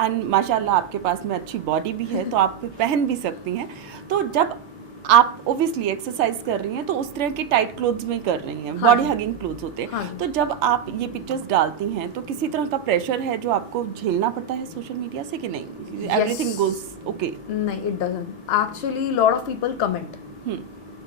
And माशाल्लाह आपके पास में अच्छी बॉडी भी है तो आप पहन भी सकती हैं। तो जब आप ओब्वियसली एक्सरसाइज कर रही हैं तो उस तरह के टाइट क्लोथ्स में कर रही हैं, हाँ बॉडी जी। हगिंग क्लोथ्स होते हैं। हाँ जी। तो जब आप ये पिक्चर्स डालती हैं तो किसी तरह का प्रेशर है जो आपको झेलना पड़ता है सोशल मीडिया से कि नहीं, एवरीथिंग गोज ओके? नहीं, it doesn't actually. Lot of people comment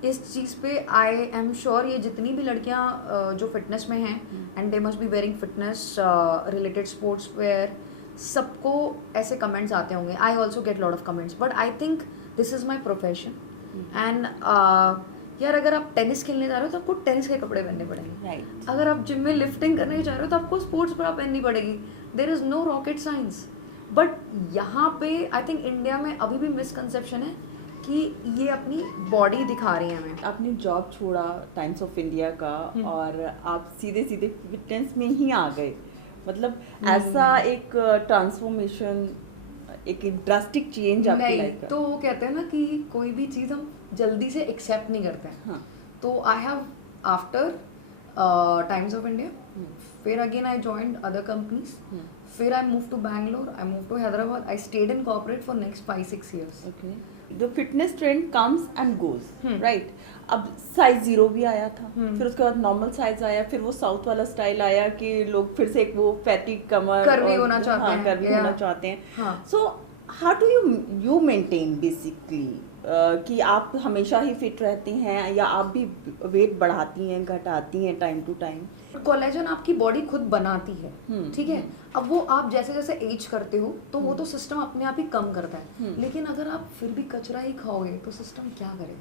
इस चीज़ पे। आई एम श्योर ये जितनी भी लड़कियां जो फिटनेस में हैं and they must be wearing fitness related sports wear, सबको ऐसे कमेंट्स आते होंगे। I also get lot of comments, but I think this is my profession and यार अगर आप टेनिस खेलने जा रहे हो तो आपको टेनिस के कपड़े पहनने पड़ेंगे। राइट। अगर आप जिम में लिफ्टिंग करने जा रहे हो तो आपको स्पोर्ट्स ब्रा पहननी पड़ेगी। There is no rocket science. But यहाँ पे आई थिंक इंडिया में अभी भी मिसकंसेप्शन है कि ये अपनी बॉडी दिखा रही हैं। हमें आपने जॉब छोड़ा टाइम्स ऑफ इंडिया का और आप सीधे सीधे फिटनेस में ही आ गए, मतलब ऐसा एक ट्रांसफॉर्मेशन, एक ड्रास्टिक चेंज आपकी नहीं, लाइफ का? तो वो कहते हैं ना कि कोई भी चीज़ हम जल्दी से एक्सेप्ट नहीं करते हैं। हाँ। तो I have after Times of India, फिर again I joined other companies, फिर I move to Bangalore, I move to Hyderabad, I stayed in corporate for next 5-6 years. Okay. The fitness trend comes and goes, right? अब size 0 भी आया था, फिर उसके बाद normal size आया, फिर वो साउथ वाला स्टाइल आया कि लोग फिर से एक वो फैटी कमर कर्वी होना चाहते हैं। कर्वी होना चाहते हैं। हाँ। So how do you maintain basically कि आप हमेशा ही फिट रहती हैं या आप भी वेट बढ़ाती हैं घटाती हैं टाइम टू टाइम? कोलेजन आपकी बॉडी खुद बनाती है, ठीक है। अब वो आप जैसे जैसे एज करते हो तो वो तो सिस्टम अपने आप ही कम करता है, लेकिन अगर आप फिर भी कचरा ही खाओगे तो सिस्टम क्या करेगा?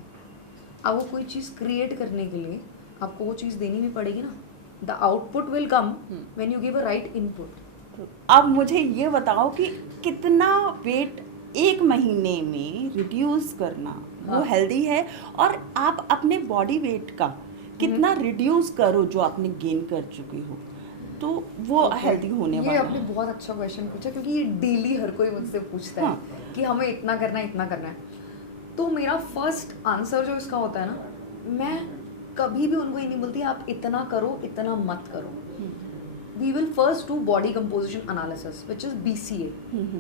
अब वो कोई चीज़ क्रिएट करने के लिए आपको वो चीज़ देनी भी पड़ेगी ना। The output will come when you give a right input. अब मुझे ये बताओ कि कितना वेट एक महीने में रिड्यूस करना वो हेल्दी है, और आप अपने बॉडी वेट का कितना रिड्यूस करो जो आपने गेन कर चुके हो तो वो हेल्दी होने ये वाला आपने है। बहुत अच्छा क्वेश्चन पूछा, क्योंकि ये डेली हर कोई मुझसे पूछता है कि हमें इतना करना है, इतना करना है। तो मेरा फर्स्ट आंसर जो इसका होता है ना, मैं कभी भी उनको ये नहीं बोलती आप इतना करो इतना मत करो। We will first do body composition analysis which is BCA,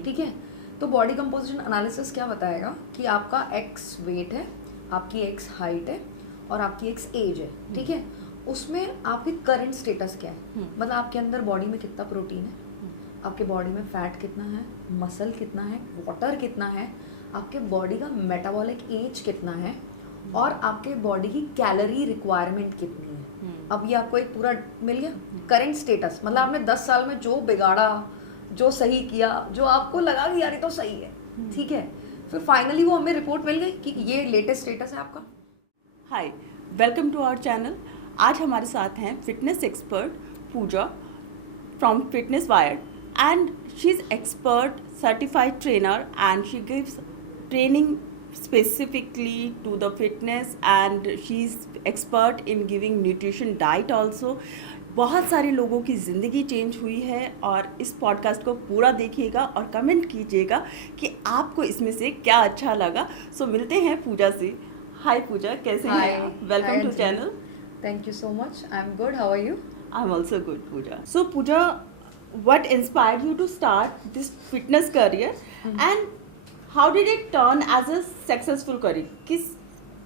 ठीक है। तो बॉडी कंपोजिशन एनालिसिस क्या बताएगा कि आपका X वेट है, आपकी X हाइट है और आपकी X एज है, ठीक है। उसमें आपकी करंट स्टेटस क्या है, मतलब आपके अंदर बॉडी में कितना प्रोटीन है, आपके बॉडी में फैट कितना है, मसल कितना है, वाटर कितना है, आपके बॉडी का मेटाबॉलिक एज कितना है और आपके बॉडी की कैलोरी रिक्वायरमेंट कितनी है। अब ये आपको एक पूरा मिल गया करंट स्टेटस, मतलब आपने 10 साल में जो बिगाड़ा, जो सही किया, जो आपको लगा कि यार ये तो सही है, ठीक है, फिर फाइनली वो हमें रिपोर्ट मिल गई कि ये लेटेस्ट स्टेटस है आपका। Hi, welcome to our channel. आज हमारे साथ हैं fitness expert Pooja from Fitness Wired and she is expert certified trainer and she gives training specifically to the fitness and she's expert in giving nutrition diet also। बहुत सारे लोगों की ज़िंदगी change हुई है और इस पॉडकास्ट को पूरा देखिएगा और कमेंट कीजिएगा कि आपको इसमें से क्या अच्छा लगा। सो मिलते हैं पूजा से। हाय पूजा, कैसे हैं आप? Welcome to channel. Thank you so much. I am good, how are you? I am also good Pooja. So Pooja, what inspired you to start this fitness career and how did it turn as a successful career? किस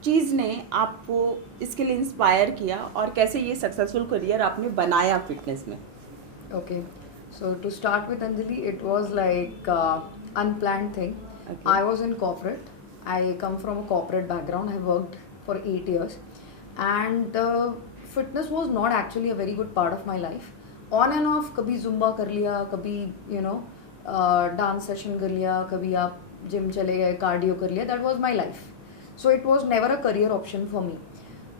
चीज़ ने आपको इसके लिए inspire किया और कैसे ये successful career आपने बनाया फिटनेस में? Okay, so to start with Anjali, it was like unplanned thing. Okay. I was in corporate. I come from a corporate background. I worked for 8 years, and fitness was not actually a very good part of my life. On and off, कभी zumba कर लिया, कभी dance session कर लिया, कभी आप gym चले गए, कार्डियो कर लिया। That was my life, so it was never a career option for me.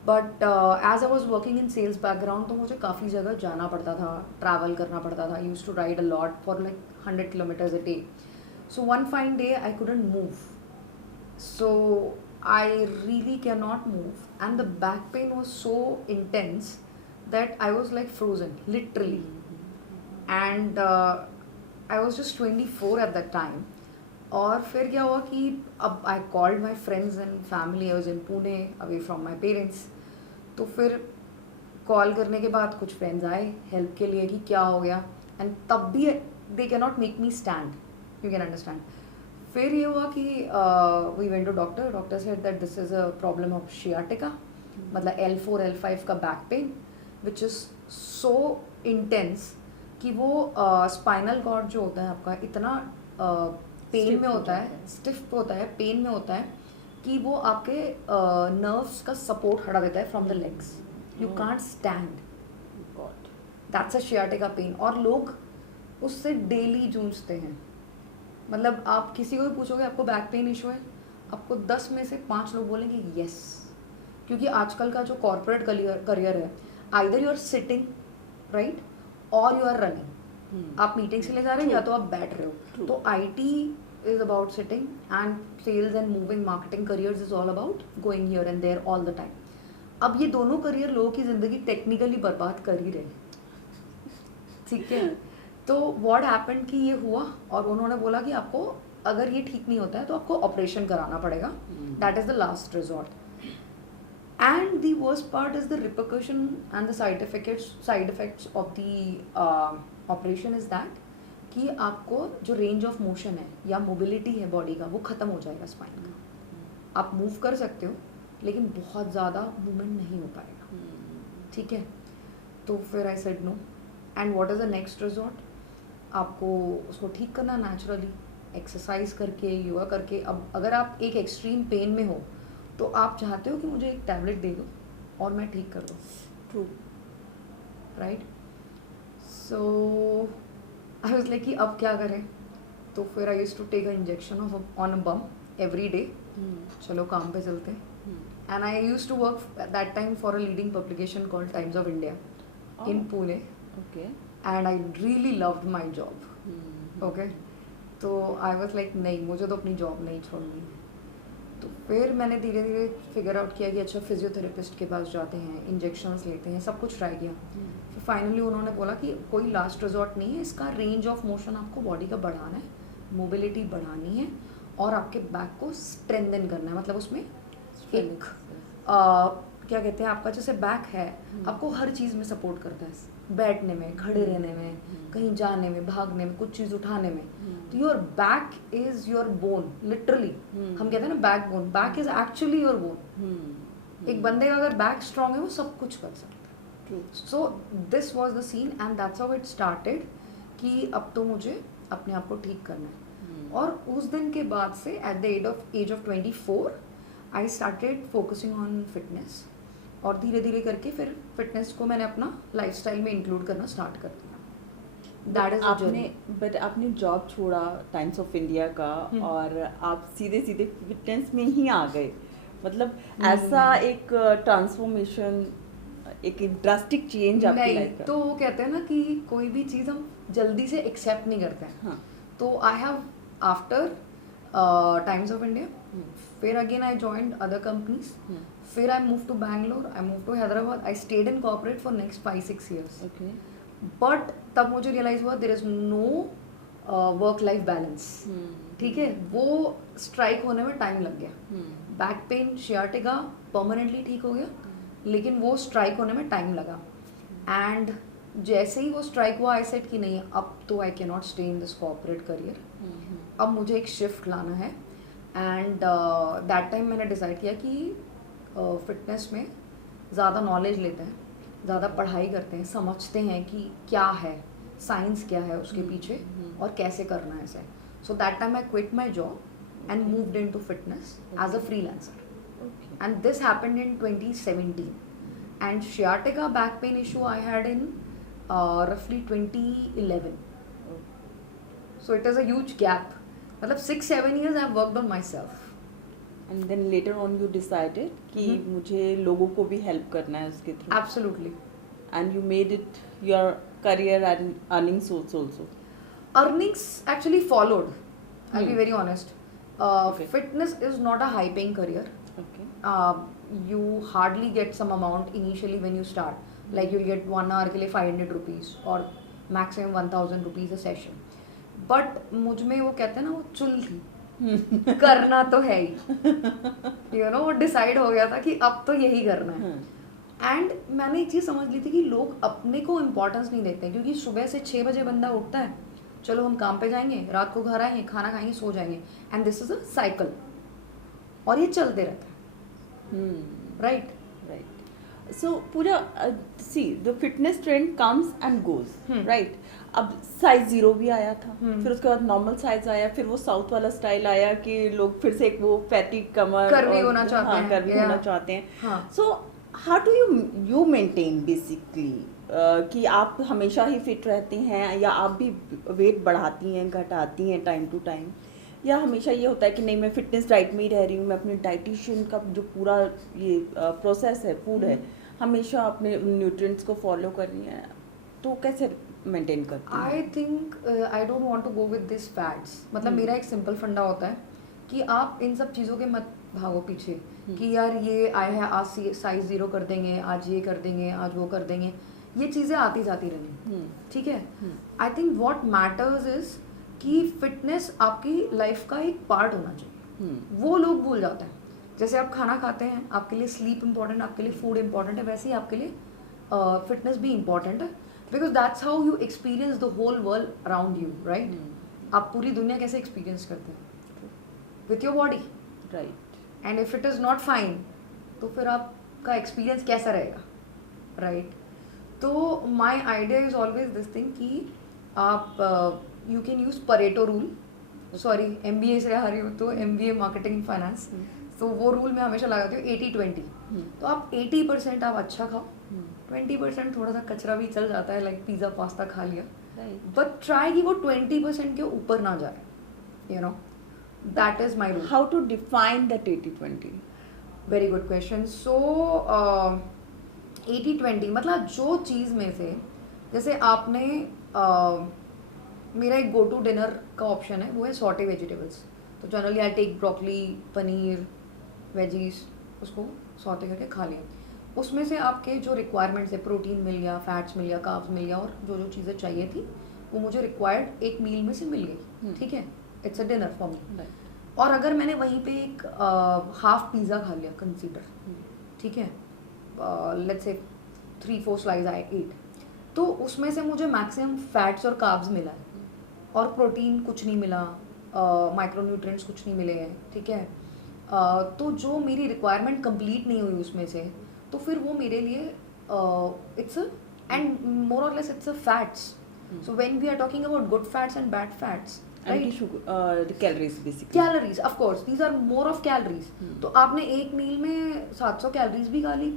But as I was working in sales background, तो मुझे काफ़ी जगह जाना पड़ता था, ट्रैवल करना पड़ता था। Use to ride a lot for like 100 kilometers a day. So one fine day I couldn't move, so I really cannot move, and the back pain was so intense that I was like frozen, literally. And I was just 24 at that time. और फिर क्या हुआ कि अब I called my friends and family. I was in Pune, away from my parents. तो फिर call करने के बाद कुछ फ्रेंड्स आए हेल्प के लिए कि क्या हो गया, एंड तब भी they can not make me stand. You can understand. फिर ये हुआ कि we went to doctor. Doctor said that this is a problem of sciatica, मतलब L4 L5 का back pain which is so intense कि वो स्पाइनल कॉर्ड जो होता है आपका इतना पेन Stiff में हो होता जाता है, है. स्टिफ होता है, पेन में होता है कि वो आपके नर्व्स का सपोर्ट हटा देता है from the legs. You Oh. Can't stand. God. That's a sciatica pain. और लोग उससे डेली जूझते हैं. मतलब आप किसी को भी पूछोगे आपको बैक पेन इशू है, आपको 10 में से 5 लोग बोलेंगे यस. क्योंकि आजकल का जो कॉर्पोरेट करियर है, either you are sitting right और यू आर रनिंग. आप मीटिंग से ले जा रहे हो या तो आप बैठ रहे हो. True. तो IT is about sitting, and sales and moving marketing careers is all about going here and there all the time. अब ये दोनों करियर लोगों की ज़िंदगी टेक्निकली बर्बाद कर ही रहे हैं. ठीक है. तो व्हाट हैपेंड कि ये हुआ और उन्होंने बोला कि आपको अगर ये ठीक नहीं होता है तो आपको ऑपरेशन कराना पड़ेगा. That is the last resort. And the worst part is the रिpercussion and the side effects of the operation is that कि आपको जो रेंज ऑफ मोशन है या मोबिलिटी है बॉडी का वो ख़त्म हो जाएगा स्पाइन का. आप मूव कर सकते हो लेकिन बहुत ज़्यादा मूवमेंट नहीं हो पाएगा. ठीक है. तो फिर I said no. And what is the next resort? आपको उसको ठीक करना नेचुरली एक्सरसाइज करके, योगा करके. अब अगर आप एक एक्सट्रीम पेन में हो तो आप चाहते हो कि मुझे एक टैबलेट दे दो और मैं ठीक कर दूँ. True. Right. So I was like कि अब क्या करें. तो फिर I used to take a injection of on a bum every day. चलो काम पे चलते हैं. And I used to work that time for a leading publication called Times of India in Pune. Okay. And I really loved my job. Okay. तो I was like नहीं, मुझे तो अपनी जॉब नहीं छोड़नी है. तो फिर मैंने धीरे धीरे फिगर आउट किया कि अच्छा फिजियोथेरेपिस्ट के पास जाते हैं, इंजेक्शंस लेते हैं, सब कुछ ट्राई किया. फिर फाइनली उन्होंने बोला कि कोई लास्ट रिजॉर्ट नहीं है, इसका रेंज ऑफ मोशन आपको बॉडी का बढ़ाना है, मोबिलिटी बढ़ानी है और आपके बैक को स्ट्रेंथन करना है. मतलब उसमें एक क्या कहते हैं, आपका जैसे बैक है आपको हर चीज़ में सपोर्ट करता है, बैठने में, खड़े रहने में, कहीं जाने में, भागने में, कुछ चीज़ उठाने में. तो your back is your bone. Literally हम कहते हैं ना back bone, back is actually your bone. एक बंदे का अगर बैक स्ट्रांग है वो सब कुछ कर सकता है. So this was the scene and that's how it started कि अब तो मुझे अपने आप को ठीक करना है. और उस दिन के बाद से at the age of 24 I started focusing on fitness. और धीरे धीरे करके फिर फिटनेस को मैंने अपना लाइफस्टाइल में इंक्लूड करना स्टार्ट कर दिया. दैट इज बट आपने जॉब छोड़ा टाइम्स ऑफ इंडिया का और आप सीधे सीधे फिटनेस में ही आ गए. मतलब ऐसा एक ट्रांसफॉर्मेशन, एक ड्रास्टिक चेंज आपकी लाइफ का. तो वो कहते हैं ना कि कोई भी चीज़ हम जल्दी से एक्सेप्ट नहीं करते हैं. हाँ. तो I have after Times of India फिर again I joined other companies. फिर I move to Bangalore, I move to Hyderabad. I stayed in corporate for next 5-6 years. Okay. But तब मुझे रियलाइज हुआ there is no work life balance. ठीक है. वो strike होने में टाइम लग गया. बैक पेन, शियाटिका परमानेंटली ठीक हो गया लेकिन वो स्ट्राइक होने में टाइम लगा. एंड जैसे ही वो स्ट्राइक हुआ आई सेड कि नहीं, अब तो आई can not stay in this corporate career. अब मुझे एक शिफ्ट लाना है. एंड दैट टाइम मैंने डिसाइड किया कि फिटनेस में ज़्यादा नॉलेज लेते हैं, ज़्यादा पढ़ाई करते हैं, समझते हैं कि क्या है, साइंस क्या है उसके पीछे और कैसे करना है इसे. So that time I quit my job and moved into fitness as a freelancer. And this happened in 2017. And sciatica back pain issue I had in roughly 2011. So it is a huge gap. मतलब 6-7 years I've worked on myself. And then later on you decided कि मुझे लोगों को भी help करना है उसके through. Absolutely. And you made it your career and earning source also. Earnings actually followed. I'll be very honest. Okay. Fitness is not a high paying career. Okay. You hardly get some amount initially when you start. Like you'll get 1 hour के लिए 500 rupees और maximum 1000 rupees a session. But मुझ में वो कहते हैं ना, वो चुल थी. करना तो है ही. You know, वो डिसाइड हो गया था कि अब तो यही करना है. एंड मैंने एक चीज़ समझ ली थी कि लोग अपने को इम्पोर्टेंस नहीं देते. क्योंकि सुबह से 6 बजे बंदा उठता है चलो हम काम पे जाएंगे, रात को घर आएंगे, खाना खाएंगे, सो जाएंगे, and this is a cycle, और ये चलते रहता है, राइट? राइट. सो पूरा see the fitness trend comes and goes, right. अब साइज 0 भी आया था, फिर उसके बाद नॉर्मल साइज आया, फिर वो साउथ वाला स्टाइल आया कि लोग फिर से एक वो फैटी कमर कर्वी होना चाहते हैं, कर्वी होना चाहते हैं. So how do you maintain basically कि आप हमेशा ही फिट रहती हैं, या आप भी वेट बढ़ाती हैं घटाती हैं टाइम टू टाइम, या हमेशा ये होता है कि नहीं मैं फिटनेस डाइट में ही रह रही हूँ, मैं अपने डाइटिशियन का जो पूरा ये प्रोसेस है, फूड है, हमेशा अपने न्यूट्रिएंट्स को फॉलो कर रही हैं, तो कैसे मेंटेन करती हैं? I think I don't want to go with this fats. मतलब मेरा एक सिंपल फंडा होता है कि आप इन सब चीज़ों के मत भागो पीछे कि यार ये आया है, आज साइज 0 कर देंगे, आज ये कर देंगे, आज वो कर देंगे. ये चीज़ें आती जाती रहेंगी, ठीक है? I think what matters is कि फिटनेस आपकी लाइफ का एक पार्ट होना चाहिए. वो लोग भूल जाते हैं. जैसे आप खाना खाते हैं, आपके लिए स्लीप इंपॉर्टेंट, आपके लिए फूड इंपॉर्टेंट है, वैसे ही आपके लिए फिटनेस भी इंपॉर्टेंट है, because that's how you experience the whole world around you, right? आप पूरी दुनिया कैसे एक्सपीरियंस करते हैं? With your body, right. And if it is not fine, तो फिर आपका एक्सपीरियंस कैसा रहेगा, राइट? तो my idea is always this thing कि आप you can use Pareto rule. Sorry, MBA से आ रही हो तो MBA मार्केटिंग फाइनेंस, तो वो रूल मैं हमेशा लगाती हूँ 80-20. तो आप 80% आप अच्छा खाओ, 20% थोड़ा सा कचरा भी चल जाता है, लाइक पिज़्ज़ा पास्ता खा लिया, बट ट्राई कि वो 20% के ऊपर ना जाए, you know. That is my rule. How to define that 80-20? Very good question. So 80-20 मतलब जो चीज़ में से, जैसे आपने मेरा एक गो टू डिनर का ऑप्शन है, वो है सॉटे वेजिटेबल्स. तो generally I take broccoli, paneer, veggies, उसको सॉटे करके खा लिया. उसमें से आपके जो रिक्वायरमेंट्स है, प्रोटीन मिल गया, फैट्स मिल गया, कार्ब्स मिल गया, और जो जो चीज़ें चाहिए थी वो मुझे रिक्वायर्ड एक मील में से मिल गई, ठीक है? It's a dinner for me. और अगर मैंने वहीं पे एक हाफ पिज़्ज़ा खा लिया, कंसीडर, ठीक है, let's say 3-4 slice I eight, तो उसमें से मुझे मैक्सिमम फैट्स और कार्ब्स मिला है, और प्रोटीन कुछ नहीं मिला, माइक्रोन्यूट्रिएंट्स कुछ नहीं मिले हैं, ठीक है? तो जो मेरी रिक्वायरमेंट कंप्लीट नहीं हुई उसमें से, तो फिर वो मेरे लिए इट्स एंड मोर और less it's a fats. So when we are talking about good fats and bad fats, right? The calories basically. Calories, of course, these are more of calories. तो आपने एक मील में 700 कैलोरीज भी खा ली.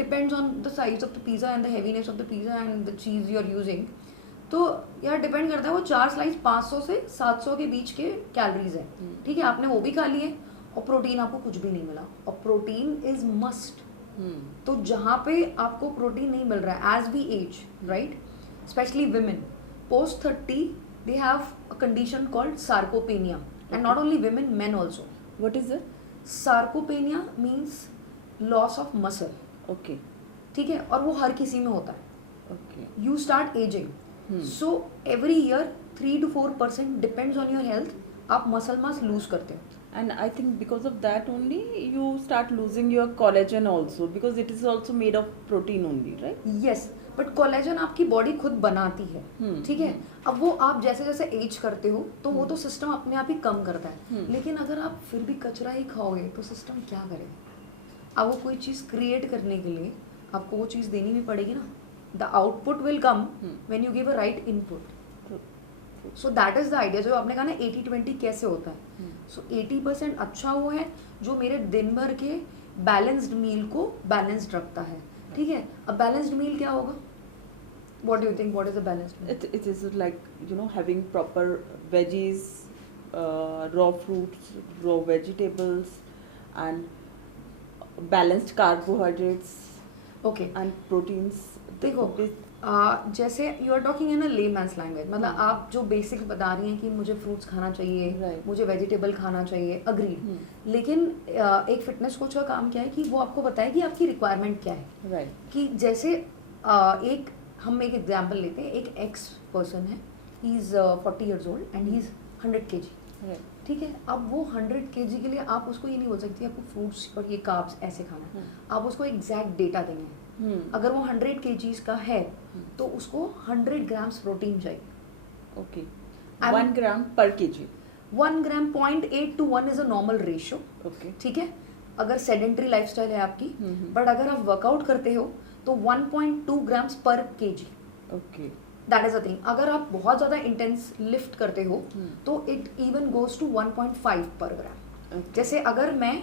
Depends on the size of the pizza and the heaviness of the pizza and the cheese you are using. तो यार depend करता है, वो 4 स्लाइस 500 से 700 के बीच के कैलोरीज है, ठीक है? आपने वो भी खा लिए, और प्रोटीन आपको कुछ भी नहीं मिला, और प्रोटीन इज मस्ट. तो जहाँ पे आपको प्रोटीन नहीं मिल रहा है, as we age, right, specially women post 30, they have a condition called sarcopenia, and not only women, men also. What is it? Sarcopenia means loss of muscle. Okay. ठीक है? और वो हर किसी में होता है. Okay. You start aging. So every year 3 to 4% depends on your health, आप muscle mass lose करते हो. And I think because of that only you start losing your collagen also, because it is also made of protein only, right? Yes. But collagen आपकी body खुद बनाती है, ठीक है? अब वो आप जैसे जैसे एज करते हो तो वो तो सिस्टम अपने आप ही कम करता है, लेकिन अगर आप फिर भी कचरा ही खाओगे तो सिस्टम क्या करेगा? अब वो कोई चीज़ क्रिएट करने के लिए आपको वो चीज़ देनी भी पड़ेगी ना. The output will come when you give a right input. So that is the idea. जो आपने कहा ना 80-20 कैसे होता है, सो 80% अच्छा वो है जो मेरे दिन भर के बैलेंस्ड मील को बैलेंस्ड रखता है, ठीक है? अब बैलेंस्ड मील क्या होगा? What do you think? What is a balanced meal? It is like, you know, having proper veggies, raw fruits, raw vegetables, and balanced carbohydrates. Okay. And proteins. देखो, जैसे you are talking in a layman's language, मतलब आप जो basics बता रही हैं कि मुझे फ्रूट्स खाना चाहिए, right. मुझे वेजिटेबल खाना चाहिए, अग्रीड. लेकिन एक फिटनेस कोच का काम क्या है कि वो आपको बताए कि आपकी रिक्वायरमेंट क्या है, right. कि जैसे हम एक एग्जाम्पल लेते हैं. एक एक्स पर्सन है, he is 40 years old and he is 100 kg, ठीक है? अब वो 100 kg के लिए आप उसको ये नहीं बोल सकती आपको फ्रूट्स और ये कार्ब्स ऐसे खाना है. आप उसको एग्जैक्ट डेटा देंगे. अगर वो 100 kg का है तो उसको 100 grams प्रोटीन चाहिए. ओके. I'm- 1 ग्राम पर KG. 1 gram 0.8 to 1 is a normal ratio. Okay. ठीक है, अगर सेडेंट्री लाइफस्टाइल है आपकी, बट अगर आप वर्कआउट करते हो तो 1.2 ग्राम्स पर KG. Okay. That is a thing. अगर आप बहुत ज़्यादा इंटेंस लिफ्ट करते हो तो इट इवन गोज टू 1.5 पर ग्राम. जैसे अगर मैं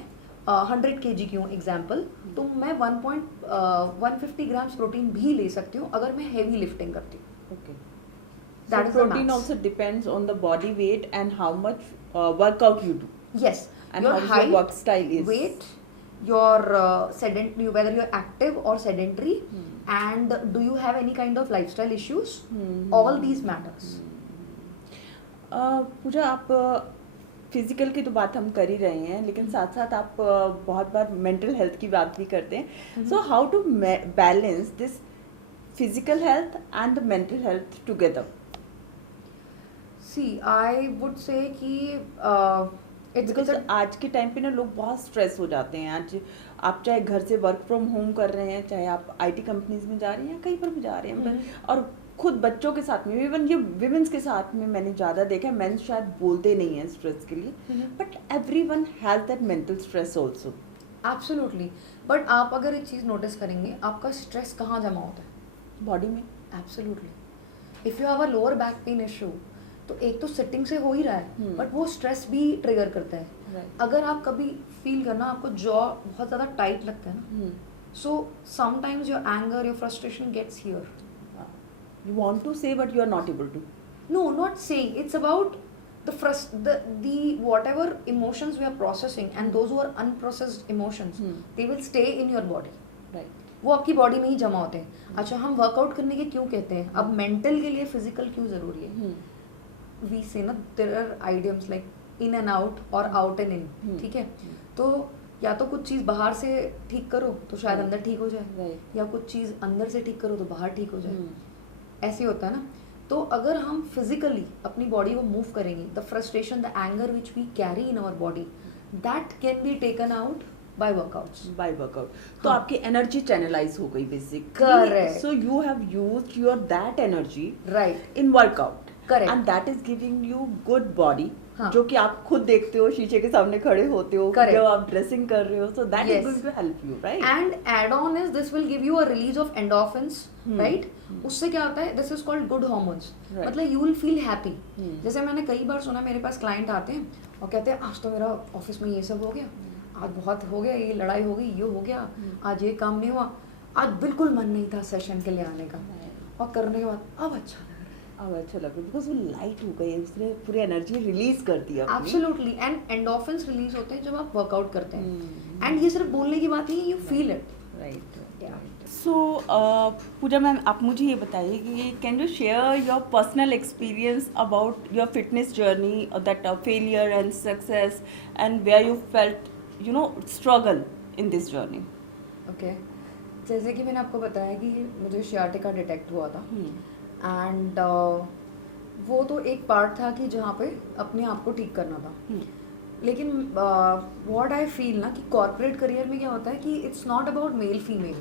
100 kg की हूँ एग्जाम्पल, तो मैं 150 ग्राम्स प्रोटीन भी ले सकती हूँ अगर मैं हैवी लिफ्टिंग करती हूँ. Okay. That So is the protein max. also depends on the body weight and how much workout you do Yes, and your how your height, work style is. weight, your sedentary, whether you're active or sedentary, and do you have any kind of lifestyle issues, all these matters. पूजा, आप physical की तो बात हम कर ही रहे हैं, लेकिन साथ साथ आप बहुत बार मेंटल हेल्थ की बात भी करते हैं. So how to balance this physical health and the mental health together? See, I would say कि it's बिकॉज आज के टाइम पे ना लोग बहुत स्ट्रेस हो जाते हैं. आज आप चाहे घर से वर्क फ्रॉम होम कर रहे हैं, चाहे आप आईटी कंपनीज में जा रहे हैं, कहीं पर भी जा रहे हैं, और खुद बच्चों के साथ में, इवन ये विमेंस के साथ में मैंने ज़्यादा देखा है. मेंस शायद बोलते नहीं हैं स्ट्रेस के लिए, but everyone has that mental stress also. Absolutely. But आप अगर एक चीज़ नोटिस करेंगे, आपका स्ट्रेस कहाँ जमा होता है? बॉडी में. Absolutely. If you have a lower back pain issue, तो एक तो सिटिंग से हो ही रहा है, बट वो स्ट्रेस भी ट्रिगर करता है. अगर आप कभी फील करना आपको जॉ बहुत ज़्यादा टाइट लगता है ना, so sometimes your anger, your frustration gets here. You want to say but you are not able to. No, not saying. It's about the whatever emotions we are processing, and those who are unprocessed emotions, they will stay in your body. Right. वो आपकी body में ही जमा होते हैं. अच्छा, हम workout करने के क्यों कहते हैं? अब मेंटल के लिए फिजिकल क्यों जरूरी है? वी से ना, there are idioms like in and out और आउट एंड इन. ठीक है, तो या तो कुछ चीज़ बाहर से ठीक करो तो शायद अंदर ठीक हो जाए, या कुछ चीज़ अंदर से ठीक करो तो बाहर ठीक हो जाए. ऐसे होता है ना. तो अगर हम फिजिकली अपनी बॉडी को मूव करेंगे, the frustration, the anger which we carry in our body, that can be taken out by workouts. By workout. तो आपकी एनर्जी चैनलाइज हो गई basically. Correct. So you have used your that energy right. In workout. Correct. And that is giving you good body, हाँ. जो कि आप खुद देखते हो, शीशे के सामने खड़े होते हो, Correct. जब आप ड्रेसिंग कर रहे हो, so that is Yes. Going to help you, right? And add on is this will give you a release of endorphins, right? उससे क्या होता है, this is called good hormones. Right. मतलब यू विल फील हैप्पी. जैसे मैंने कई बार सुना, मेरे पास क्लाइंट आते हैं और कहते हैं आज तो मेरा ऑफिस में ये सब हो गया, आज बहुत हो गया, ये लड़ाई हो गई, ये हो गया, आज ये काम नहीं हुआ, आज बिल्कुल मन नहीं था सेशन के लिए आने का, और करने के बाद अब अच्छा लग रहा है. अब अच्छा लग रहा है बिकॉज वो लाइट हो गई, उसने पूरी एनर्जी रिलीज कर दी अपनी. एब्सोल्युटली. एंड एंडोर्फिन्स रिलीज होते हैं जब आप वर्कआउट करते हैं. एंड ये सिर्फ बोलने की बात नहीं है, you feel it. Right. Yeah. So Pooja ma'am, आप मुझे ये बताइए कि can you share your personal experience about your fitness journey, that failure and success, and where you felt struggle in this journey? Okay. जैसे कि मैंने आपको बताया कि मुझे शियाटिका डिटेक्ट हुआ था, एंड वो तो एक पार्ट था कि जहाँ पे अपने आप को ठीक करना था. लेकिन व्हाट आई फील ना, कि कॉर्पोरेट करियर में क्या होता है कि it's not about male female.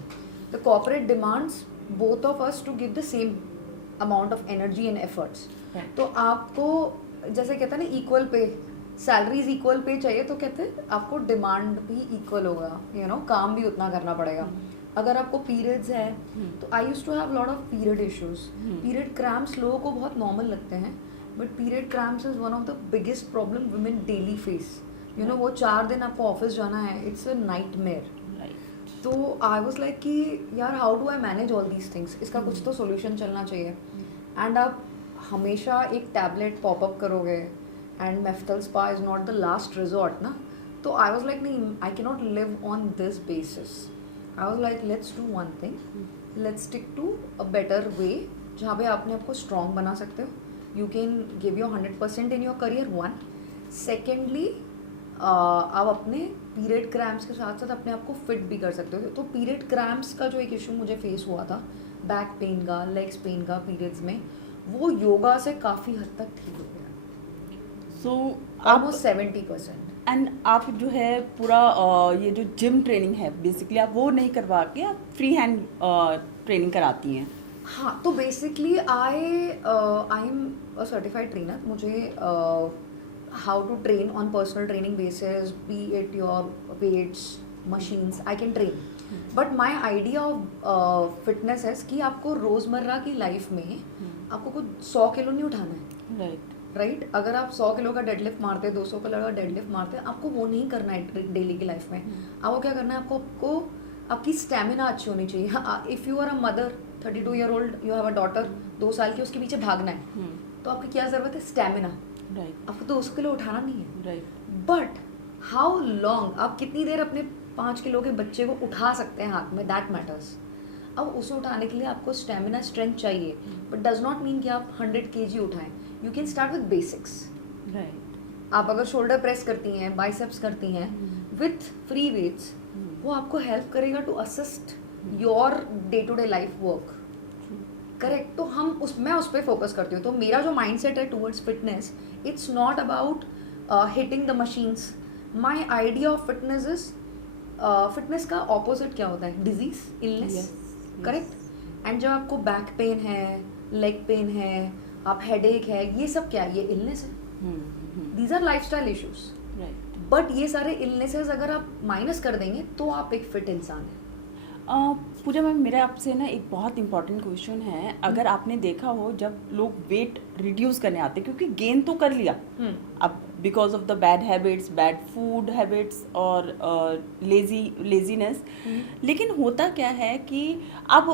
The corporate demands both of us to give the same amount of energy and efforts. तो आपको जैसे कहते हैं ना, equal pay, salaries equal pay चाहिए, तो कहते हैं आपको डिमांड भी इक्वल होगा, काम भी उतना करना पड़ेगा. अगर आपको पीरियड्स है, तो I use to have lot of period issues. Period cramps लोगों को बहुत नॉर्मल लगते हैं, but period cramps is one of the biggest problem women daily face. वो 4 दिन आपको ऑफिस जाना है, इट्स अ नाइटमेयर. तो आई वाज लाइक कि यार, how do I manage all these things? इसका कुछ तो सोल्यूशन चलना चाहिए. एंड आप हमेशा एक टैबलेट पॉपअप करोगे, and Meftal spas is not the last resort ना. तो आई वाज लाइक, नहीं, I can not live on this basis. I was like, let's do one thing, let's stick to a better way, जहाँ पे अपने आप को strong बना सकते हो. You can give your 100% in your career, one. Secondly, आप अपने पीरियड क्रैम्प्स के साथ साथ अपने आप को फिट भी कर सकते हो. तो पीरियड क्रैम्प्स का जो एक इशू मुझे फेस हुआ था, बैक पेन का, लेग्स पेन का पीरियड्स में, वो योगा से काफ़ी हद तक ठीक हो गया. So almost 70%. एंड आप जो है पूरा ये जो जिम ट्रेनिंग है, बेसिकली आप वो नहीं करवा के आप फ्री हैंड ट्रेनिंग कराती हैं? हाँ, तो basically I am a certified trainer. मुझे how to train on personal training basis, be it your weights, machines, I can train. But my idea of fitness है कि आपको रोज़मर्रा की लाइफ में आपको कुछ 100 किलो नहीं उठाना है. राइट. राइट अगर आप 100 किलो का डेडलिफ्ट मारते हैं, 200 किलो का डेडलिफ्ट मारते हैं, आपको वो नहीं करना है डेली की लाइफ में. आपको क्या करना है, आपको आपकी स्टेमिना अच्छी होनी चाहिए. If you are a mother 32 year old, you have a daughter 2 साल की, उसके पीछे भागना है, तो आपकी क्या ज़रूरत है, स्टेमिना. राइट. आपको 200 किलो उठाना नहीं है. राइट. बट हाउ लॉन्ग, आप कितनी देर अपने 5 किलो के बच्चे को उठा सकते हैं हाथ में, दैट मैटर्स. अब उसे उठाने के लिए आपको स्टेमिना, स्ट्रेंथ चाहिए, बट डज नॉट मीन कि आप 100 kg उठाएं. You can start with basics. Right. आप अगर शोल्डर प्रेस करती हैं, बाइसेप्स करती हैं विथ फ्री वेट्स, वो आपको हेल्प करेगा to assist your day to day life work. Correct. तो मैं उस पर फोकस करती हूँ. तो मेरा जो माइंडसेट है towards fitness, it's not about hitting the machines. My idea of fitness is, fitness का ऑपोजिट क्या होता है, डिजीज, इलनेस. करेक्ट. एंड जब आपको बैक पेन है, लेग पेन है, आप हेडेक है, ये सब क्या है, ये इलनेस है. These are lifestyle issues. Right. But ये सारे इलनेसेस अगर आप माइनस कर देंगे तो आप एक फिट इंसान हैं. पूजा मैम, मेरा आपसे ना एक बहुत इंपॉर्टेंट क्वेश्चन है. अगर आपने देखा हो, जब लोग वेट रिड्यूस करने आते हैं, क्योंकि गेन तो कर लिया अब because of the bad habits, bad food habits और लेजीनेस, लेकिन होता क्या है कि अब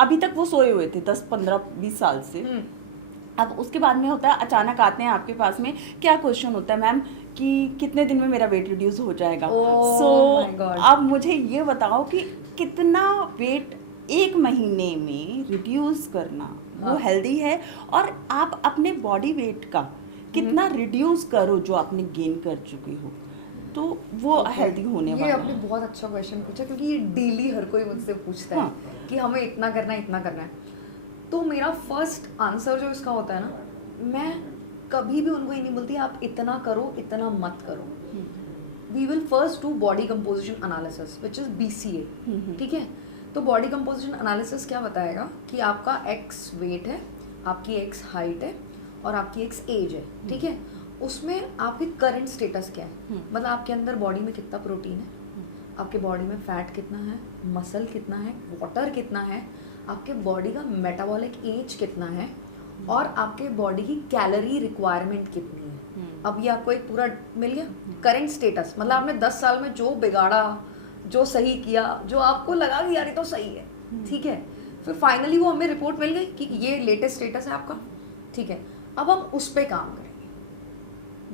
अभी तक वो सोए हुए थे 10 15 20 साल से. अब उसके बाद में होता है, अचानक आते हैं आपके पास में, क्या क्वेश्चन होता है मैम कि कितने दिन में मेरा वेट रिड्यूस हो जाएगा. अब मुझे ये बताओ कि कितना वेट एक महीने में रिड्यूस करना वो हेल्दी है, और आप अपने बॉडी वेट का कितना रिड्यूस करो जो आपने गेन कर चुके हो, तो वो हेल्दी होने वाला है. ये आपने बहुत अच्छा क्वेश्चन पूछा, क्योंकि ये डेली हर कोई मुझसे पूछता है कि हमें इतना करना है, इतना करना है. तो मेरा फर्स्ट आंसर जो इसका होता है ना, मैं कभी भी उनको ये नहीं बोलती आप इतना करो, इतना मत करो. We will first do body composition analysis which is BCA. ठीक है. तो बॉडी कंपोजिशन एनालिसिस क्या बताएगा कि आपका X वेट है, आपकी X हाइट है और आपकी X एज है. ठीक है. उसमें आपकी करंट स्टेटस क्या है, मतलब आपके अंदर बॉडी में कितना प्रोटीन है, आपके बॉडी में फैट कितना है, मसल कितना है, वाटर कितना है, आपके बॉडी का मेटाबॉलिक एज कितना है, और आपके बॉडी की कैलोरी रिक्वायरमेंट कितनी है. अब ये आपको एक पूरा मिल गया करंट स्टेटस. मतलब आपने 10 साल में जो बिगाड़ा, जो सही किया, जो आपको लगा कि यार ये तो सही है, ठीक है, फिर फाइनली वो हमें रिपोर्ट मिल गई कि ये लेटेस्ट स्टेटस है आपका. ठीक है. अब हम उस पर काम करेंगे.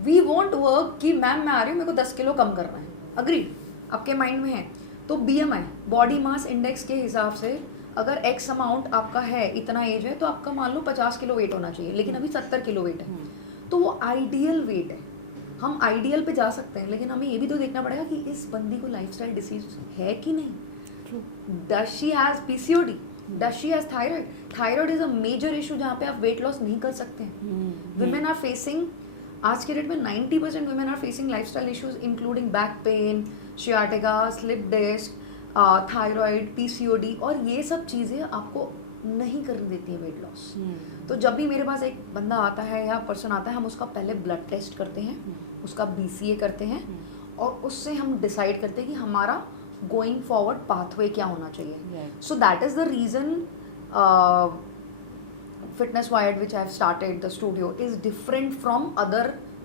वी वॉन्ट वर्क कि मैम मैं आ रही हूँ, मेरे को 10 किलो कम करना है. अग्री, आपके माइंड में है. तो BMI, बॉडी मास इंडेक्स के हिसाब से अगर X अमाउंट आपका है, इतना एज है, तो आपका मान लो 50 किलो वेट होना चाहिए, लेकिन अभी 70 किलो वेट है, तो वो आइडियल वेट है. हम आइडियल पे जा सकते हैं, लेकिन हमें ये भी तो देखना पड़ेगा कि इस बंदी को लाइफस्टाइल डिसीज है कि नहीं. Does she has PCOD, does she has thyroid. Thyroid is a major issue जहाँ पे आप वेट लॉस नहीं कर सकते हैं. विमेन आर फेसिंग, आज के डेट में 90% women are facing lifestyle issues including back pain, sciatica, slip disc, thyroid, PCOD, और ये सब चीज़ें आपको नहीं करने देती है वेट लॉस. तो जब भी मेरे पास एक बंदा आता है या पर्सन आता है, हम उसका पहले ब्लड टेस्ट करते हैं, उसका BCA करते हैं, और उससे हम डिसाइड करते हैं कि हमारा गोइंग फॉरवर्ड पाथवे क्या होना चाहिए. So that is the reason Fitness Wired, which I have started, the studio is different from other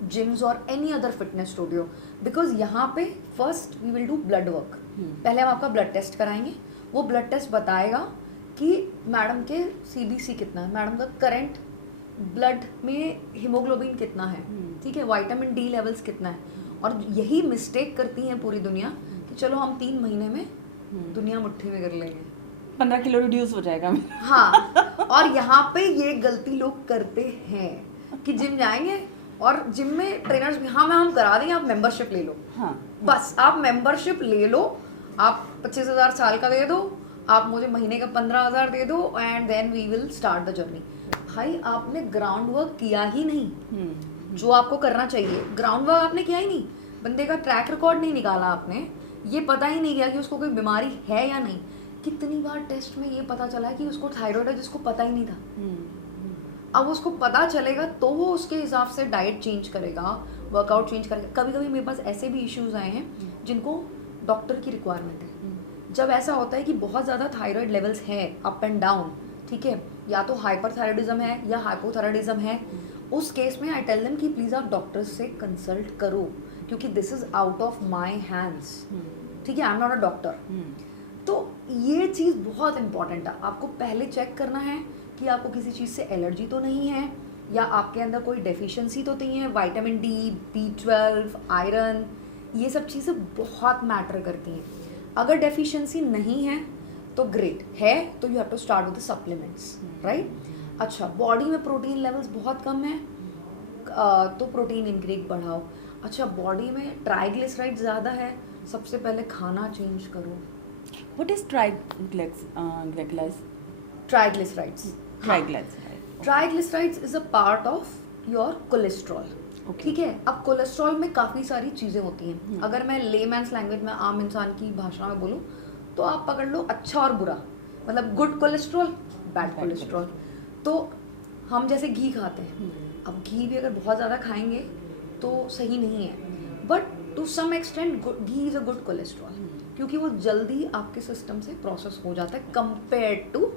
gyms or any other fitness studio, because यहाँ पे first we will do blood work. पहले हम आपका blood test कराएंगे. वो blood test बताएगा कि madam के CBC कितना है, मैडम का करंट ब्लड में हीमोग्लोबिन कितना है, ठीक है, विटामिन D लेवल्स कितना है. और यही मिस्टेक करती है पूरी दुनिया कि चलो हम 3 महीने में दुनिया मुट्ठी में कर लेंगे, 15 किलो रिड्यूस हो जाएगा. हाँ. और यहाँ पे ये गलती लोग करते हैं कि जिम जाएंगे और जिम में ट्रेनर्स भी, हाँ मैम हम करा देंगे, आप मेंबरशिप ले लो. हाँ. बस आप मेंबरशिप ले लो, आप 25,000 साल का दे दो, आप मुझे महीने का 15,000 दे दो, and then we will start the journey. भाई आपने ग्राउंड वर्क किया ही नहीं. जो आपको करना चाहिए ग्राउंड वर्क आपने किया ही नहीं. बंदे का ट्रैक रिकॉर्ड नहीं निकाला आपने, ये पता ही नहीं किया कि उसको कोई बीमारी है या नहीं. कितनी बार टेस्ट में ये पता चला है कि उसको थायराइड है जिसको पता ही नहीं था. अब उसको पता चलेगा तो वो उसके हिसाब से डाइट चेंज करेगा, वर्कआउट चेंज करेगा. कभी कभी मेरे पास ऐसे भी इश्यूज आए हैं जिनको डॉक्टर की रिक्वायरमेंट है. जब ऐसा होता है कि बहुत ज़्यादा थायराइड लेवल्स हैं अप एंड डाउन, ठीक है, या तो हाइपरथायराइडिज्म है या हाइपोथायराइडिज्म है, उस केस में आई टेल देम कि प्लीज़ आप डॉक्टर से कंसल्ट करो, क्योंकि this is out of my hands. ठीक है, आई एम नॉट अ डॉक्टर. तो ये चीज़ बहुत इंपॉर्टेंट है. आपको पहले चेक करना है कि आपको किसी चीज़ से एलर्जी तो नहीं है, या आपके अंदर कोई डेफिशिएंसी तो नहीं है. विटामिन डी, B12, आयरन, ये सब चीज़ें बहुत मैटर करती हैं. अगर डेफिशिएंसी नहीं है तो ग्रेट है, तो you have to start with the supplements, right. अच्छा, बॉडी में प्रोटीन लेवल्स बहुत कम है, तो प्रोटीन इनटेक बढ़ाओ. अच्छा, बॉडी में ट्राइग्लिसराइड ज़्यादा है, सबसे पहले खाना चेंज करो. What is triglycerides? Triglycerides. Triglycerides. Triglycerides is a part of your cholesterol. Okay. ठीक है. अब कोलेस्ट्रॉल में काफ़ी सारी चीज़ें होती हैं. अगर मैं लेमैन्स लैंग्वेज में, आम इंसान की भाषा में बोलूँ, तो आप पकड़ लो अच्छा और बुरा. मतलब गुड कोलेस्ट्रॉल, बैड कोलेस्ट्रॉल. तो हम जैसे घी खाते हैं, अब घी भी अगर बहुत ज़्यादा खाएंगे तो सही नहीं है, but to some extent ghee is a good cholesterol, क्योंकि वो जल्दी आपके सिस्टम से प्रोसेस हो जाता है compare to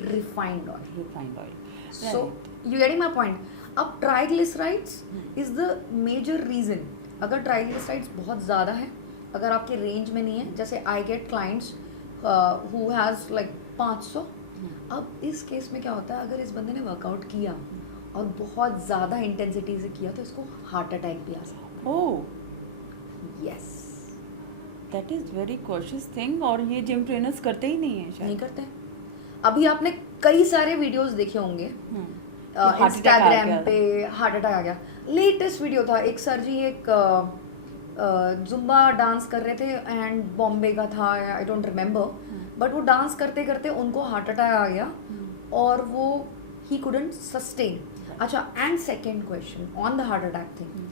refined oil. Refined oil. So you getting my point. अब triglycerides is the major reason. अगर ट्राइग्लिसराइड्स बहुत ज़्यादा है, अगर आपके रेंज में नहीं है, जैसे I get clients who has like 500. अब इस केस में क्या होता है, अगर इस बंदे ने वर्कआउट किया और बहुत ज़्यादा इंटेंसिटी से किया तो इसको हार्ट अटैक भी आ सकता Oh, है. Yes, that is very cautious thing. और ये जिम ट्रेनर्स करते ही नहीं है शायद. नहीं करते हैं. अभी आपने कई सारे वीडियोस देखे होंगे heart attack आ इंस्टाग्राम गया. पे, हार्ट अटैक आ गया. लेटेस्ट वीडियो था, एक सर जी एक जुम्बा डांस कर रहे थे एंड बॉम्बे का था, आई डोंट रिमेम्बर, बट वो डांस करते करते उनको हार्ट अटैक आ गया और वो ही कुडंट सस्टेन. अच्छा, and second question on the heart attack thing,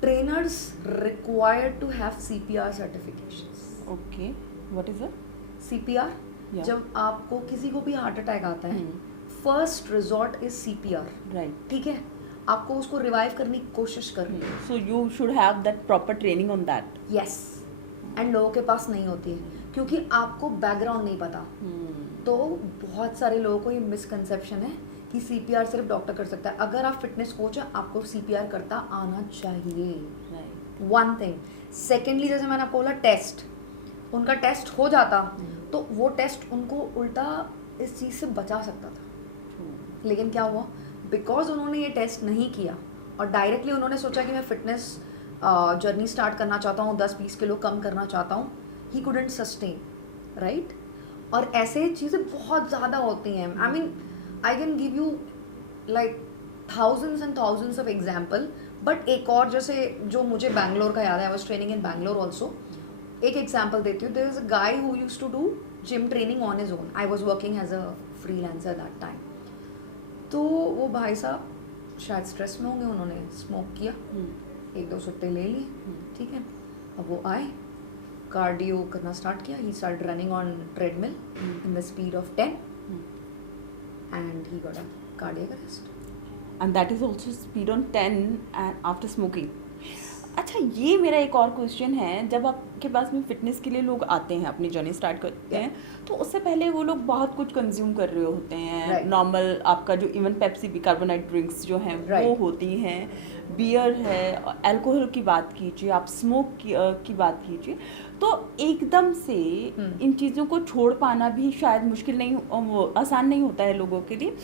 trainers required to have CPR certifications. Okay. What is it? CPR, Yeah. जब आपको किसी को भी हार्ट अटैक आता है, first resort is CPR. Right. ठीक है, आपको उसको रिवाइव करने की कोशिश करनी है. So you should have that proper training on that. Yes, and लोगों के पास नहीं होती है क्योंकि आपको बैकग्राउंड नहीं पता. तो बहुत सारे लोगों को ये मिसकंसेप्शन है कि CPR सिर्फ डॉक्टर कर सकता है. अगर आप फिटनेस कोच है, आपको CPR करता आना चाहिए. Right. One thing. सेकेंडली, जैसे मैंने आपको बोला टेस्ट, उनका टेस्ट हो जाता तो वो टेस्ट उनको उल्टा इस चीज़ से बचा सकता था. लेकिन क्या हुआ, बिकॉज उन्होंने ये टेस्ट नहीं किया और डायरेक्टली उन्होंने सोचा कि मैं फिटनेस जर्नी स्टार्ट करना चाहता हूँ, 10-20 किलो कम करना चाहता हूँ, ही कुडंट सस्टेन, राइट. और ऐसे चीज़ें बहुत ज़्यादा होती हैं. I mean, I can give you like thousands and thousands of example. But एक और, जैसे जो मुझे बैंगलोर का याद है, I was training in Bangalore also. एक एग्जाम्पल देती हूँ. There is a guy who used to do gym training on his own. I was working as a freelancer that time. तो वो भाई साहब शायद स्ट्रेस में होंगे, उन्होंने स्मोक किया, 1-2 सुट्टे ले लिए, ठीक है. अब वो आए, कार्डियो करना स्टार्ट किया. He start running on treadmill in the speed of 10 and he got a cardiac arrest. And that is also speed on 10 and after smoking. अच्छा, ये मेरा एक और क्वेश्चन है. जब आपके पास में फिटनेस के लिए लोग आते हैं, अपनी जर्नी स्टार्ट करते हैं, तो उससे पहले वो लोग बहुत कुछ कंज्यूम कर रहे होते हैं. Right. नॉर्मल आपका जो इवन पेप्सी बिकार्बोनेट ड्रिंक्स जो हैं वो Right. होती हैं, बियर है, अल्कोहल की बात कीजिए, आप स्मोक की बात कीजिए, तो एकदम से इन चीज़ों को छोड़ पाना भी शायद मुश्किल नहीं, आसान नहीं होता है लोगों के लिए.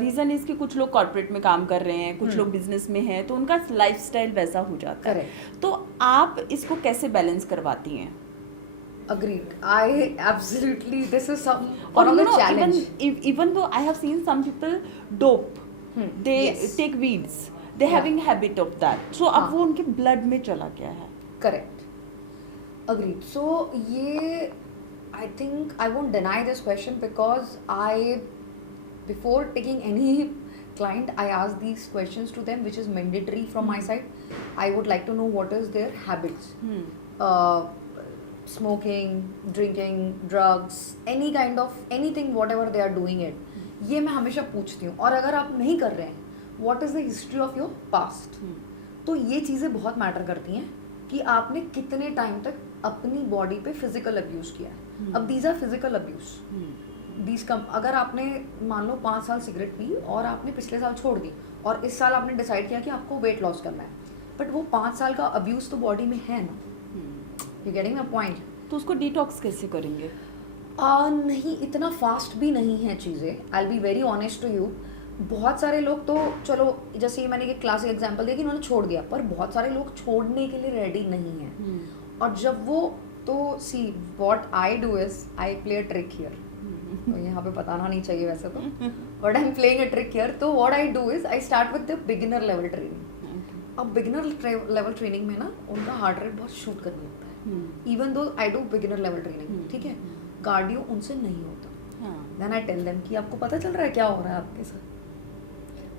रीज़न इज़ कि कुछ लोग कॉर्पोरेट में काम कर रहे हैं, कुछ लोग बिजनेस में हैं, तो उनका लाइफस्टाइल वैसा हो जाता है. तो आप इसको कैसे बैलेंस करवाती हैं? Agreed. I absolutely, this is some और one of you the know, challenge. even though I have seen some people dope, they Yes. take weeds, they Yeah. having habit of that. So अब वो उनके blood में चला गया है. Correct. Agreed. So ये, I think I won't deny this question because before taking any client, I ask these questions to them, which is mandatory from my side. I would like to know what is their habits. Smoking, drinking, drugs, any kind of anything, whatever they are doing it. ये मैं हमेशा पूछती हूँ। और अगर आप नहीं कर रहे हैं, what is the history of your past, तो ये चीज़ें बहुत मैटर करती हैं कि आपने कितने टाइम तक अपनी बॉडी पे फिजिकल अब्यूज़ किया है। अब these are physical abuse, these come, अगर आपने मान लो 5 साल सिगरेट पी और आपने पिछले साल छोड़ दी और इस साल आपने डिसाइड किया कि आपको वेट लॉस करना है, बट वो 5 साल का अब्यूज़ तो बॉडी में है ना। You getting my point? तो उसको डिटॉक्स कैसे करेंगे? नहीं, इतना फास्ट भी नहीं है चीज़ें। I be very honest to you. बहुत सारे लोग तो चलो, जैसे ये मैंने एक क्लासिक एग्जांपल दिया कि उन्होंने छोड़ दिया, पर बहुत सारे लोग छोड़ने के लिए रेडी नहीं हैं। और जब वो, तो see what I do is I play a trick here. तो यहाँ पे बताना नहीं चाहिए वैसे तो, but I am playing a trick here. तो what I do is I start with the beginner level training. अब बिगिनर लेवल ट्रेनिंग में ना उनका हार्ट रेट बहुत शूट करने लगता है, even though I do beginner level training, ठीक है, कार्डियो उनसे नहीं होता। देन आई टेल देम कि आपको पता चल रहा है क्या हो रहा है आपके साथ?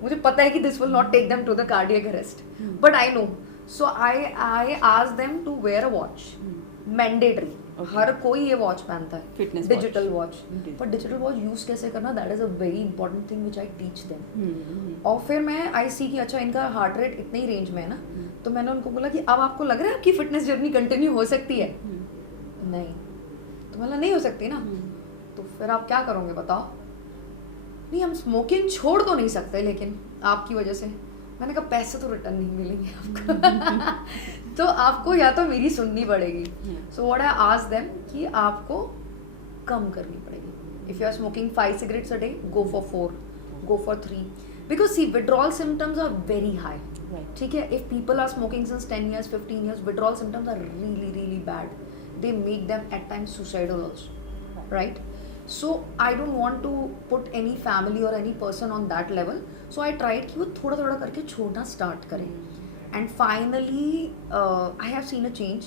मुझे पता है कि this will not take them to the cardiac arrest, but I know, so I ask them to wear a watch, mandatory. हर कोई ये वॉच पहनता है, फिटनेस डिजिटल वॉच। पर डिजिटल वॉच यूज कैसे करना, that is a very important thing which I teach them. और फिर मैं आई सी कि अच्छा इनका हार्ट रेट इतने ही रेंज में है ना, तो मैंने उनको बोला कि अब आपको लग रहा है आपकी फिटनेस जर्नी कंटिन्यू हो सकती है? नहीं। तो मतलब नहीं हो सकती ना, तो फिर आप क्या करोगे बताओ? नहीं, हम स्मोकिंग छोड़ तो नहीं सकते, लेकिन आपकी वजह से। मैंने कहा पैसे तो रिटर्न नहीं मिलेंगे आपको तो आपको या तो मेरी सुननी पड़ेगी। So what I ask them कि आपको कम करनी पड़ेगी। If you are smoking 5 cigarettes a day, go for 4, go for 3, because see withdrawal symptoms are very high. ठीक है, if people are smoking since 10 years 15 years, withdrawal symptoms are really really bad. They make them at times suicidal also, right? So I don't want to put any family or any person on that level. So I tried कि वो थोड़ा थोड़ा करके छोड़ना start करें, and finally I have seen a change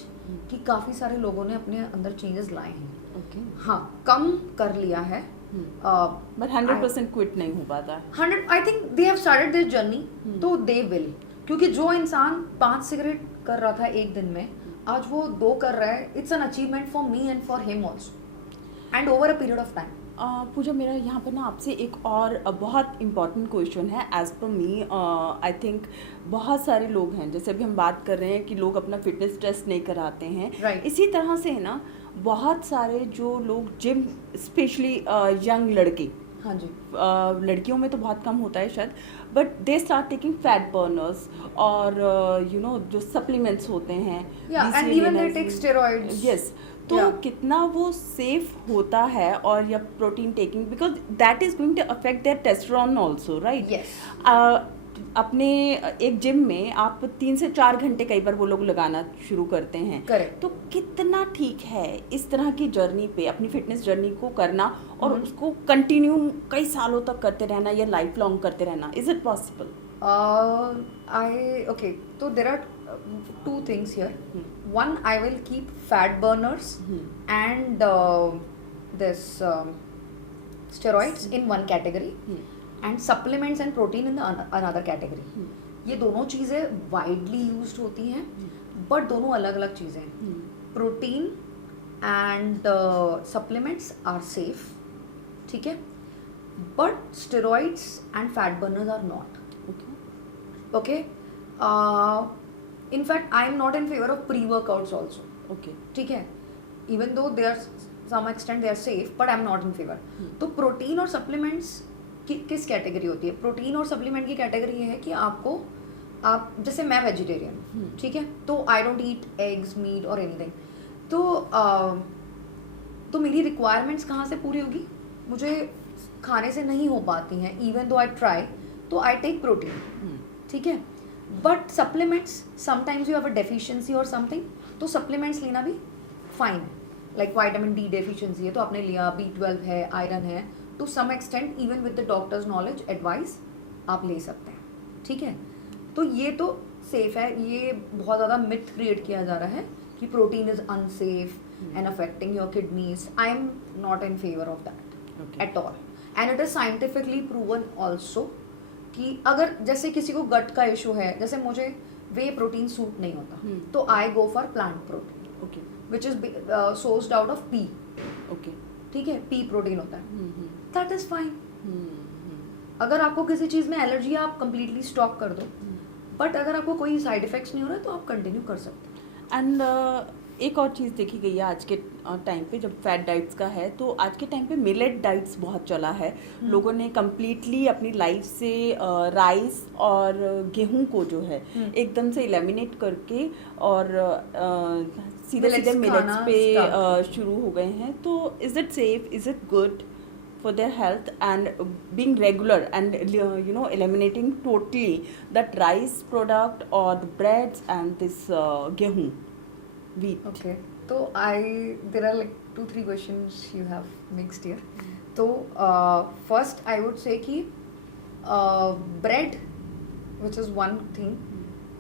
कि काफ़ी सारे लोगों ने अपने अंदर चेंजेस लाए हैं। हाँ, कम कर लिया है, बट 100% क्विट नहीं हो पाता। 100, I think they have started this journey, तो दे विल। क्योंकि जो इंसान 5 सिगरेट कर रहा था एक दिन में, आज वो 2 कर रहा है, it's an achievement for me and for him also, and over a period of time. Pooja, मेरा यहाँ पर ना आपसे एक और बहुत इम्पॉर्टेंट क्वेश्चन है। As per me I think बहुत सारे लोग हैं, जैसे अभी हम बात कर रहे हैं कि लोग अपना फिटनेस टेस्ट नहीं कराते हैं, right. इसी तरह से है ना बहुत सारे जो लोग जिम, स्पेशली यंग लड़के, हाँ जी, लड़कियों में तो बहुत कम होता है शायद, but they start taking fat burners और यू नो जो सप्लीमेंट्स होते हैं, and even they take steroids. Yes, तो कितना वो सेफ होता है, और या protein taking, because that is going to affect their testosterone also, right? अपने एक जिम में आप 3 से 4 घंटे कई बार वो लोग लगाना शुरू करते हैं। Correct. तो कितना ठीक है इस तरह की जर्नी पे अपनी फिटनेस जर्नी को करना और उसको कंटिन्यू कई सालों तक करते रहना या लाइफ लॉन्ग करते रहना? Is it possible? Okay, so there are 2 things here. One, I will keep fat burners and this steroids in one category, and supplements and protein in the another category. ये दोनों चीज़ें widely used होती हैं, but दोनों अलग अलग चीज़ें हैं। Protein and supplements are safe, ठीक है, but steroids and fat burners are not. Okay. In fact, I am not in favor of pre-workouts also. Okay. ठीक है, even though they are some extent they are safe, but I am not in favor. तो protein और supplements किस category होती है? Protein और supplement की category ये है कि आपको, आप जैसे मैं वेजिटेरियन, ठीक है, तो I don't eat eggs, meat और एनीथिंग, तो मेरी रिक्वायरमेंट्स कहाँ से पूरी होगी? मुझे खाने से नहीं हो पाती हैं, इवन दो आई ट्राई, तो आई टेक प्रोटीन, ठीक है, but supplements sometimes you have a deficiency और समथिंग, तो सप्लीमेंट्स लेना भी फाइन है, लाइक विटामिन डी डेफिशिएंसी है तो आपने लिया, B12 है, आयरन है, to some extent even with the doctors knowledge advice आप ले सकते हैं, ठीक है। तो ये तो सेफ है। ये बहुत ज़्यादा मिथ क्रिएट किया जा रहा है कि protein is unsafe and affecting your kidneys. I am not in favour of that at all, and it is scientifically proven also कि अगर जैसे किसी को गट का इशू है, जैसे मुझे वे प्रोटीन सूट नहीं होता, तो I go for plant protein, which is sourced out of pea, ठीक है, पी प्रोटीन होता है, दैट इज फाइन। अगर आपको किसी चीज़ में एलर्जी है आप कम्प्लीटली स्टॉप कर दो, बट अगर आपको कोई साइड इफेक्ट्स नहीं हो रहा है तो आप कंटिन्यू कर सकते हो। एंड एक और चीज़ देखी गई है आज के टाइम पे, जब फैट डाइट्स का है तो आज के टाइम पे मिलेट डाइट्स बहुत चला है। लोगों ने कम्प्लीटली अपनी लाइफ से राइस और गेहूं को जो है एकदम से एलिमिनेट करके और सीधे सीधे Millets मिलेट्स खाना पे start शुरू हो गए हैं। तो is it safe, is it good for their health, and being regular and eliminating totally that rice product or the breads and this gehu wheat? Okay, so there are like 2-3 questions you have mixed here. So first I would say कि bread, which is one thing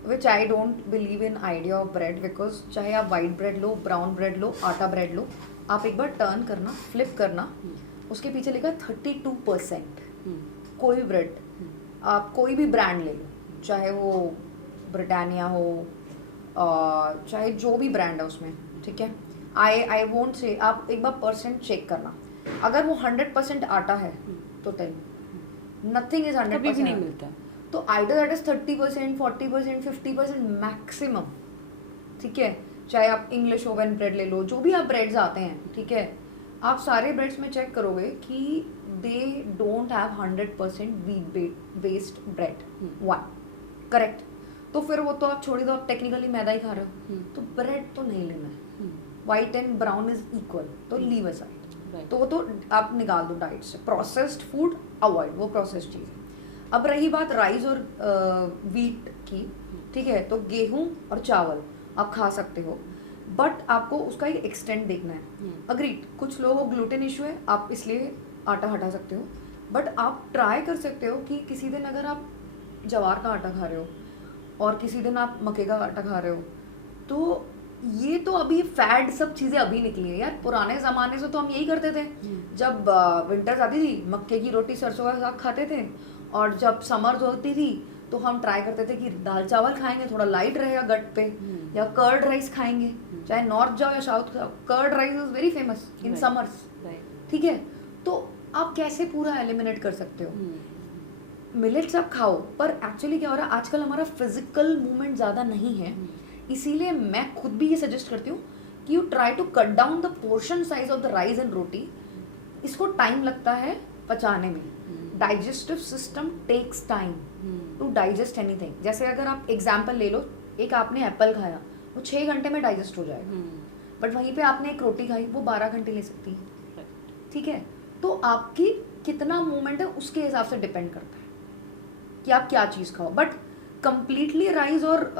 which I don't believe in idea of bread, because चाहे आप white bread लो, brown bread लो, आटा bread लो, आप एक बार turn करना, flip करना, उसके पीछे लिखा 32%। कोई भी ब्रेड, आप कोई भी ब्रांड ले लो, चाहे वो ब्रिटानिया हो, चाहे जो भी ब्रांड है उसमें, ठीक है, आई वोंट से, आप एक बार परसेंट चेक करना, अगर वो 100% आटा है तो टेल नथिंग इज 100%, कभी भी नहीं मिलता। तो आइदर दैट इज 30%, 40%, 50% मैक्सिमम, ठीक है। चाहे आप इंग्लिश ओवन ब्रेड ले लो, जो भी आप ब्रेड्स आते हैं, ठीक है, आप सारे ब्रेड्स में चेक करोगे कि they don't have 100% wheat based bread, one, correct. तो फिर वो तो आप छोड़ दो, आप टेक्निकली मैदा ही खा रहे हो, तो ब्रेड तो नहीं लेना है, white and brown is equal, तो लीव असाइड, तो वो तो आप निकाल दो डाइट से। प्रोसेस्ड फूड अवॉइड, वो प्रोसेस्ड चीज़ है। अब रही बात राइस और व्हीट की, ठीक है, तो गेहूं और चावल आप खा सकते हो, बट आपको उसका एक एक्सटेंट देखना है। अग्रीड, कुछ लोगों को ग्लूटेन इशू है, आप इसलिए आटा हटा सकते हो, बट आप ट्राई कर सकते हो कि किसी दिन अगर आप जवार का आटा खा रहे हो और किसी दिन आप मक्के का आटा खा रहे हो, तो ये तो अभी फैड सब चीज़ें अभी निकली है यार। पुराने ज़माने से तो हम यही करते थे, जब विंटर्स आती थी मक्के की रोटी सरसों का साग खाते थे, और जब समर्स होती थी तो हम ट्राई करते थे कि दाल चावल खाएंगे, थोड़ा लाइट रहेगा गट पे, या कर्ड राइस खाएंगे, चाहे नॉर्थ जाओ या साउथ जाओ, curd rice is very famous in summers, ठीक है। तो आप कैसे पूरा एलिमिनेट कर सकते हो? मिलेट्स आप खाओ, पर एक्चुअली क्या हो रहा है आजकल, हमारा फिजिकल मूवमेंट ज़्यादा नहीं है, इसीलिए मैं खुद भी ये सजेस्ट करती हूँ कि you try to cut down the portion size of the rice and roti. इसको टाइम लगता है पचाने में, digestive system takes time to digest anything. जैसे अगर आप एग्जाम्पल ले लो, एक आपने एप्पल खाया, वो 6 घंटे में डाइजेस्ट हो जाएगा, बट वहीं पे आपने एक रोटी खाई, वो 12 घंटे ले सकती है, ठीक है। तो आपकी कितना मूवमेंट है उसके हिसाब से डिपेंड करता है कि आप क्या चीज़ खाओ, बट कंप्लीटली राइस और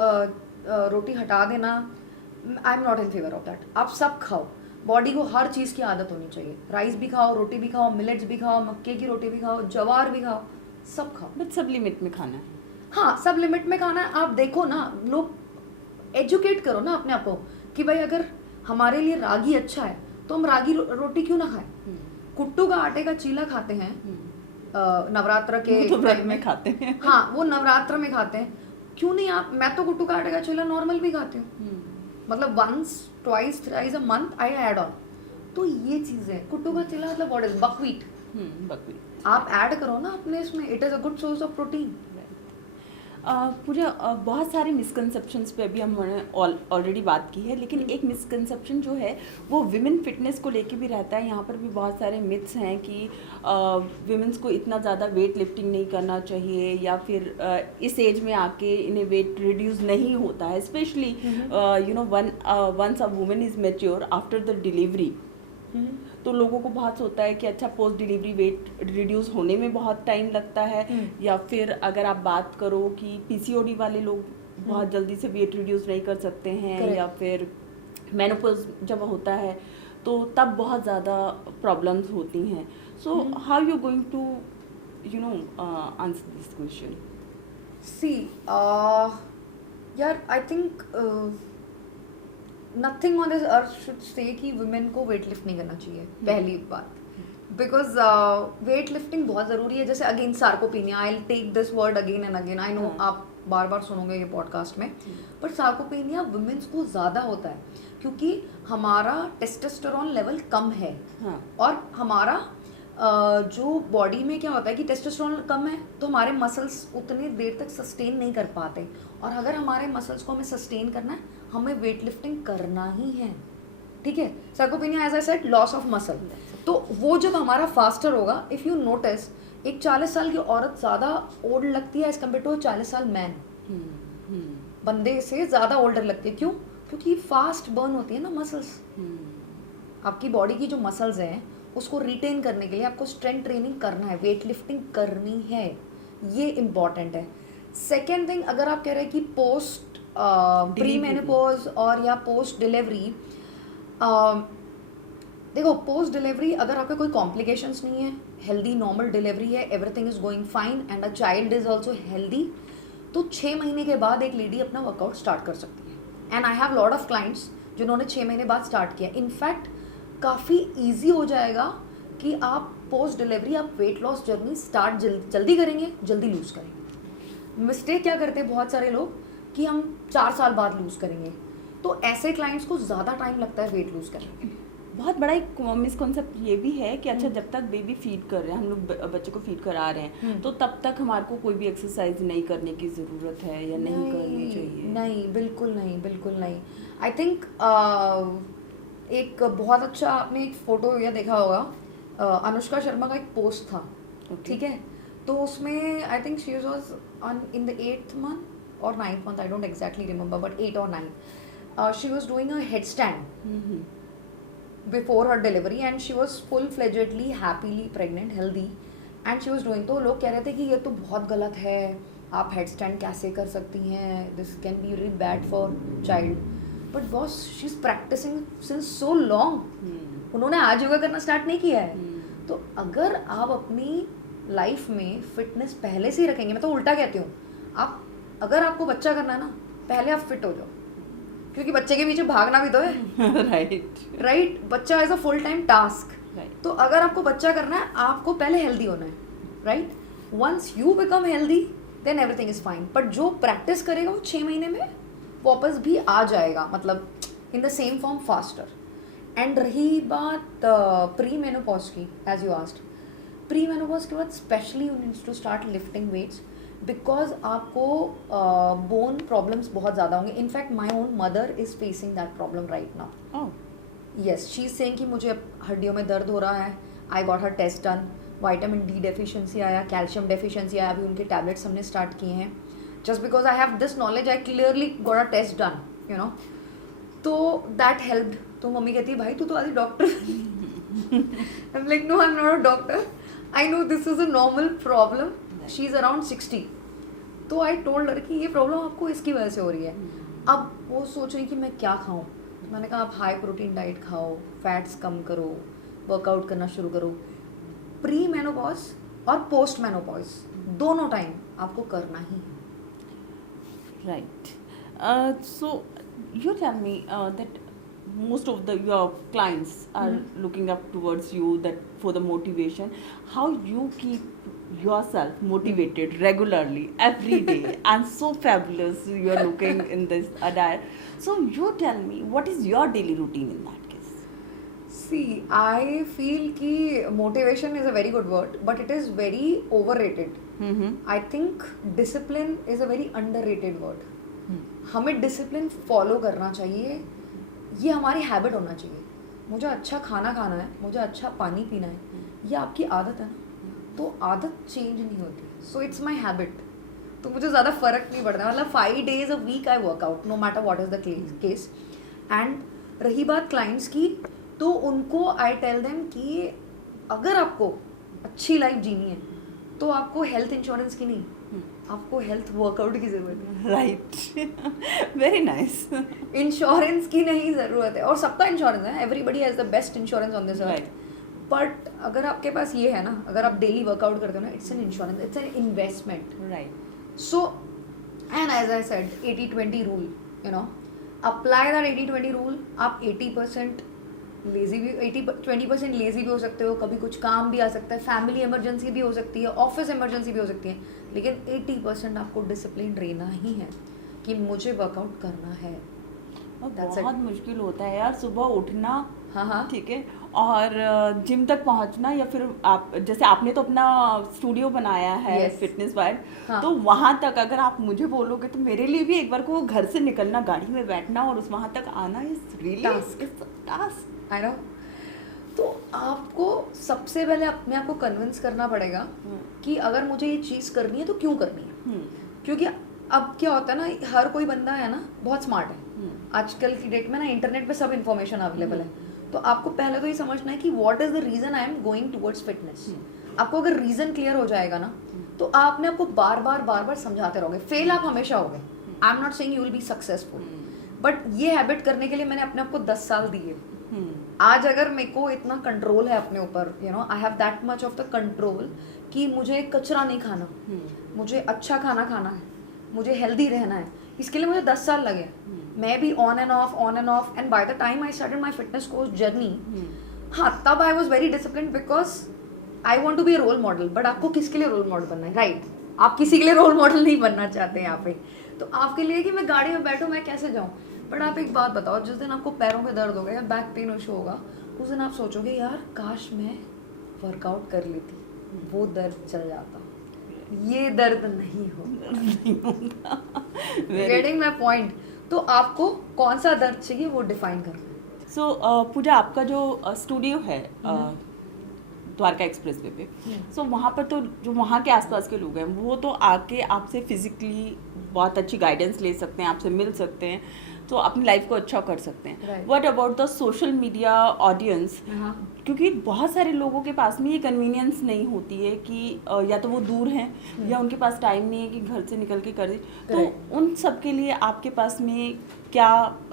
रोटी हटा देना, आई am not in favour of that. आप सब खाओ, बॉडी को हर चीज़ की आदत होनी चाहिए, राइस भी खाओ, रोटी भी खाओ, मिलेट्स भी खाओ, मक्के की रोटी भी खाओ, जवार भी खाओ, सब खाओ, बट सब लिमिट में खाना है। हाँ, सब लिमिट में खाना है। आप देखो ना, लोग एजुकेट करो ना अपने आप को कि भाई अगर हमारे लिए रागी अच्छा है तो हम रागी रोटी क्यों ना खाएं। कुट्टू का आटे का चीला खाते हैं नवरात्र के तो व्रत में खाते हैं। हाँ, वो नवरात्र में खाते हैं, क्यों नहीं आप? मैं तो कुट्टू का आटे का चीला नॉर्मल भी खाती हूँ, मतलब once twice thrice a month I add on. तो ये चीज़ है, कुट्टू का चीला मतलब व्हाट इज बकव्हीट, बकव्हीट आप ऐड करो ना अपने इसमें, it is a good source of protein. Pooja बहुत सारे मिसकंसेप्शंस पे अभी हमने ऑलरेडी बात की है, लेकिन एक मिसकंसेप्शन जो है वो विमेन फिटनेस को लेके भी रहता है। यहाँ पर भी बहुत सारे मिथ्स हैं कि विमेंस को इतना ज़्यादा वेट लिफ्टिंग नहीं करना चाहिए, या फिर इस एज में आके इन्हें वेट रिड्यूस नहीं होता है, specially once a women is mature after the delivery. तो लोगों को बहुत होता है कि अच्छा पोस्ट डिलीवरी वेट रिड्यूस होने में बहुत टाइम लगता है, या फिर अगर आप बात करो कि पीसीओडी वाले लोग बहुत जल्दी से वेट रिड्यूस नहीं कर सकते हैं, या फिर मेनोपॉज जब होता है तो तब बहुत ज़्यादा प्रॉब्लम्स होती हैं। So how you going to answer this question? See यार, I think nothing on this earth should say कि वुमेन को वेट लिफ्ट नहीं करना चाहिए, पहली बात, बिकॉज वेट लिफ्टिंग बहुत ज़रूरी है। जैसे again sarcopenia, I will take this word again and again, I know आप बार बार सुनोगे ये पॉडकास्ट में, बट सार्कोपेनिया वुमेन्स को ज़्यादा होता है क्योंकि हमारा टेस्टोस्टेरोन लेवल कम है, और हमारा जो बॉडी में क्या होता है कि टेस्टोस्टेरोन कम है तो हमारे मसल्स उतने देर तक सस्टेन नहीं कर पाते, और अगर हमारे मसल्स को हमें सस्टेन करना है हमें वेट लिफ्टिंग करना ही है, ठीक है। Sarcopenia as I said loss of muscle, तो वो जब हमारा फास्टर होगा, इफ़ यू नोटिस एक 40 साल की औरत ज़्यादा ओल्ड लगती है एज कम्पेयर टू 40 साल मैन, बंदे से ज़्यादा ओल्डर लगती है। क्यों? क्योंकि फास्ट बर्न होती है ना मसल्स। आपकी बॉडी की जो मसल्स हैं उसको रिटेन करने के लिए आपको स्ट्रेंथ ट्रेनिंग करना है, वेट लिफ्टिंग करनी है, ये इम्पॉर्टेंट है। सेकेंड थिंग, अगर आप कह रहे हैं कि पोस्ट प्री मेनोपॉज और या पोस्ट डिलीवरी, देखो पोस्ट डिलीवरी अगर आपके कोई कॉम्प्लिकेशंस नहीं है, हेल्दी नॉर्मल डिलीवरी है, everything is going fine and a child is also healthy, तो 6 महीने के बाद एक लेडी अपना वर्कआउट स्टार्ट कर सकती है। And I have lot of clients जिन्होंने 6 महीने बाद स्टार्ट किया। इनफैक्ट काफ़ी ईजी हो जाएगा कि आप पोस्ट डिलीवरी आप वेट लॉस जर्नी स्टार्ट जल्दी करेंगे, जल्दी लूज़ करेंगे। मिस्टेक क्या करते हैं बहुत सारे लोग कि हम 4 साल बाद लूज़ करेंगे, तो ऐसे क्लाइंट्स को ज़्यादा टाइम लगता है वेट लूज़ करने में। बहुत बड़ा एक मिसकॉन्सेप्ट ये भी है कि अच्छा जब तक बेबी फीड कर रहे हैं, हम लोग बच्चे को फीड करा रहे हैं, तो तब तक हमारे को कोई भी एक्सरसाइज नहीं करने की ज़रूरत है या नहीं करनी चाहिए? नहीं, बिल्कुल नहीं, बिल्कुल नहीं। आई थिंक एक बहुत अच्छा आपने एक फ़ोटो या देखा होगा, अनुष्का शर्मा का एक पोस्ट था, ठीक है, तो उसमें I think she was on in the 8th month or 9th month, I don't exactly remember, but 8 or 9 she was doing a head stand before her delivery and she was full-fledgedly happily pregnant, healthy, and she was doing, तो लोग कह रहे थे कि ये तो बहुत गलत है, आप हेड स्टैंड कैसे कर सकती हैं, this can be really bad for child, but boss she is practicing since so long, उन्होंने आज योगा करना स्टार्ट नहीं किया है। तो अगर आप अपनी लाइफ में फिटनेस पहले से ही रखेंगे, मैं तो उल्टा कहती हूँ, आप अगर आपको बच्चा करना है ना, पहले आप फिट हो जाओ, क्योंकि बच्चे के पीछे भागना भी तो है, राइट, बच्चा as a full time task, तो अगर आपको बच्चा करना है आपको पहले हेल्दी होना है, right, once you become healthy then everything is fine. But जो प्रैक्टिस करेगा वो 6 महीने में वापस भी आ जाएगा, मतलब in the same form faster. And रही बात प्री मेनोपॉज की, as you asked, pre menopause के बाद specially you needs to start lifting weights, because आपको बोन प्रॉब्लम्स बहुत ज़्यादा होंगे। In fact my own mother is facing that problem right now. Yes, she is saying कि मुझे हड्डियों में दर्द हो रहा है, I got her test done, vitamin D deficiency आया, कैल्शियम डेफिशिएंसी आया, अभी उनके टैबलेट्स हमने स्टार्ट किए हैं। Just because I have this knowledge I clearly got a test done, you know, तो दैट हेल्प्ड। तो मम्मी कहती है भाई तू तो आदि doctor, I am like no, I am not a doctor, I know this is a normal problem, she is around 60, तो आई टोल्ड हर कि ये प्रॉब्लम आपको इसकी वजह से हो रही है। अब वो सोच रही कि मैं क्या खाऊं, तो मैंने कहा आप हाई प्रोटीन डाइट खाओ, फैट्स कम करो, वर्कआउट करना शुरू करो। प्री मेनोपॉज और पोस्ट मेनोपॉज दोनों टाइम आपको करना ही है। Right, so you tell me that most of your clients are looking up towards you that for the motivation, how you keep yourself motivated regularly every day and so fabulous you are looking in this attire, so you tell me what is your daily routine in that case? See, I feel ki motivation is a very good word but it is very overrated. I think discipline is a very underrated word. हमें discipline follow करना चाहिए, ये हमारी habit होना चाहिए। मुझे अच्छा खाना खाना है, मुझे अच्छा पानी पीना है, ये आपकी आदत है ना, तो आदत चेंज नहीं होती, सो इट्स माई हैबिट। तो मुझे ज़्यादा फ़र्क नहीं पड़ता, मतलब 5 days a week I workout no matter what is the case. And रही बात क्लाइंट्स की, तो उनको आई टेल देम कि अगर आपको अच्छी लाइफ जीनी है तो आपको हेल्थ इंश्योरेंस की नहीं, आपको हेल्थ वर्कआउट की ज़रूरत है। Right, very nice. इंश्योरेंस की नहीं ज़रूरत है, और सबका इंश्योरेंस है, everybody has the best insurance on this earth, but अगर आपके पास ये है ना, अगर आप डेली वर्कआउट करते हो ना, it's an insurance, it's an investment, right. So and as I said 80-20 rule, you know, apply that 80-20 rule. आप 80% लेजी भी, 20% लेजी भी हो सकते हो, कभी कुछ काम भी आ सकता है, फैमिली इमरजेंसी भी हो सकती है, ऑफिस इमरजेंसी भी हो सकती है, लेकिन 80% आपको डिसिप्लिन रहना ही है कि मुझे वर्कआउट करना है। बहुत मुश्किल होता है यार सुबह उठना, हाँ, ठीक है, और जिम तक पहुंचना, या फिर आप जैसे आपने तो अपना स्टूडियो बनाया है Yes. फिटनेस वाइड, हाँ. तो वहां तक अगर आप मुझे बोलोगे तो मेरे लिए भी एक बार को घर से निकलना, गाड़ी में बैठना और उस वहां तक आना is really Task. Task. I know. तो आपको सबसे पहले अपने आप को कन्विंस करना पड़ेगा कि अगर मुझे ये चीज़ करनी है तो क्यों करनी है। क्योंकि अब क्या होता है ना, हर कोई बंदा है ना बहुत स्मार्ट है। आजकल की डेट में ना इंटरनेट पे सब इन्फॉर्मेशन अवेलेबल है। तो आपको पहले तो ये समझना है कि what is the reason I am going towards fitness. आपको अगर रीजन क्लियर हो जाएगा ना, तो आपने आपको बार बार समझाते रहोगे। फेल आप हमेशा होगे, आई am not saying you will be successful, but ये हैबिट करने के लिए मैंने अपने आप को 10 साल दिए। आज अगर मेरे को इतना कंट्रोल है अपने ऊपर, you know I have that much of the control कि मुझे कचरा नहीं खाना, मुझे अच्छा खाना खाना है, मुझे हेल्दी रहना है, इसके लिए मुझे 10 साल लगे। मैं भी on and off and by the time I started my fitness course journey, हाँ तब I was very disciplined because I want to be a role model. But आपको किसके लिए रोल मॉडल बनना है, राइट? आप किसी के लिए रोल मॉडल नहीं बनना चाहते यहाँ पे। तो आपके लिए कि मैं गाड़ी में बैठूँ, मैं कैसे जाऊँ। बट आप एक बात बताओ, जिस दिन आपको पैरों में दर्द होगा या बैक पेन इशू होगा, उस दिन आप सोचोगे यार काश मैं वर्कआउट कर लेती, वो दर्द चल जाता। ये दर्द नहीं होता। Getting my point? तो आपको कौन सा दर्द चाहिए वो डिफाइन करना है। सो पूजा, आपका जो स्टूडियो है द्वारका एक्सप्रेस वे पे, सो वहाँ पर तो जो वहाँ के आसपास के लोग हैं वो तो आके आपसे फिजिकली बहुत अच्छी गाइडेंस ले सकते हैं, आपसे मिल सकते हैं, तो अपनी लाइफ को अच्छा कर सकते हैं। Right. What about the social media audience? क्योंकि बहुत सारे लोगों के पास में ये कन्वीनियंस नहीं होती है कि या तो वो दूर हैं या उनके पास टाइम नहीं है कि घर से निकल के कर दे, तो उन सब के लिए आपके पास में क्या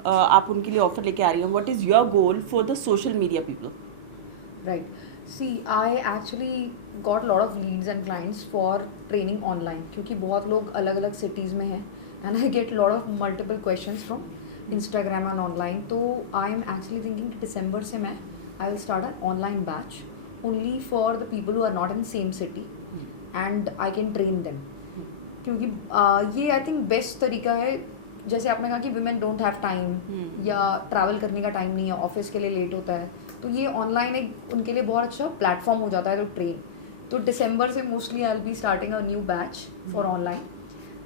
आप उनके लिए ऑफर लेके आ रही हैं? What is your goal for the social media people? Right, see I actually got lot of leads and clients for training online, क्योंकि बहुत लोग अलग अलग सिटीज़ में हैं and I get lot of multiple questions from Instagram and online. तो I am actually thinking कि दिसंबर से मैं I will start an online batch only for the people who are not in same city and I can train them. क्योंकि ये I think best तरीका है। जैसे आपने कहा कि वीमेन डोंट हैव टाइम या ट्रैवल करने का टाइम नहीं है, ऑफिस के लिए लेट होता है, तो ये ऑनलाइन एक उनके लिए बहुत अच्छा प्लेटफॉर्म हो जाता है तो ट्रेन। तो दिसंबर से mostly I will be starting a new batch for online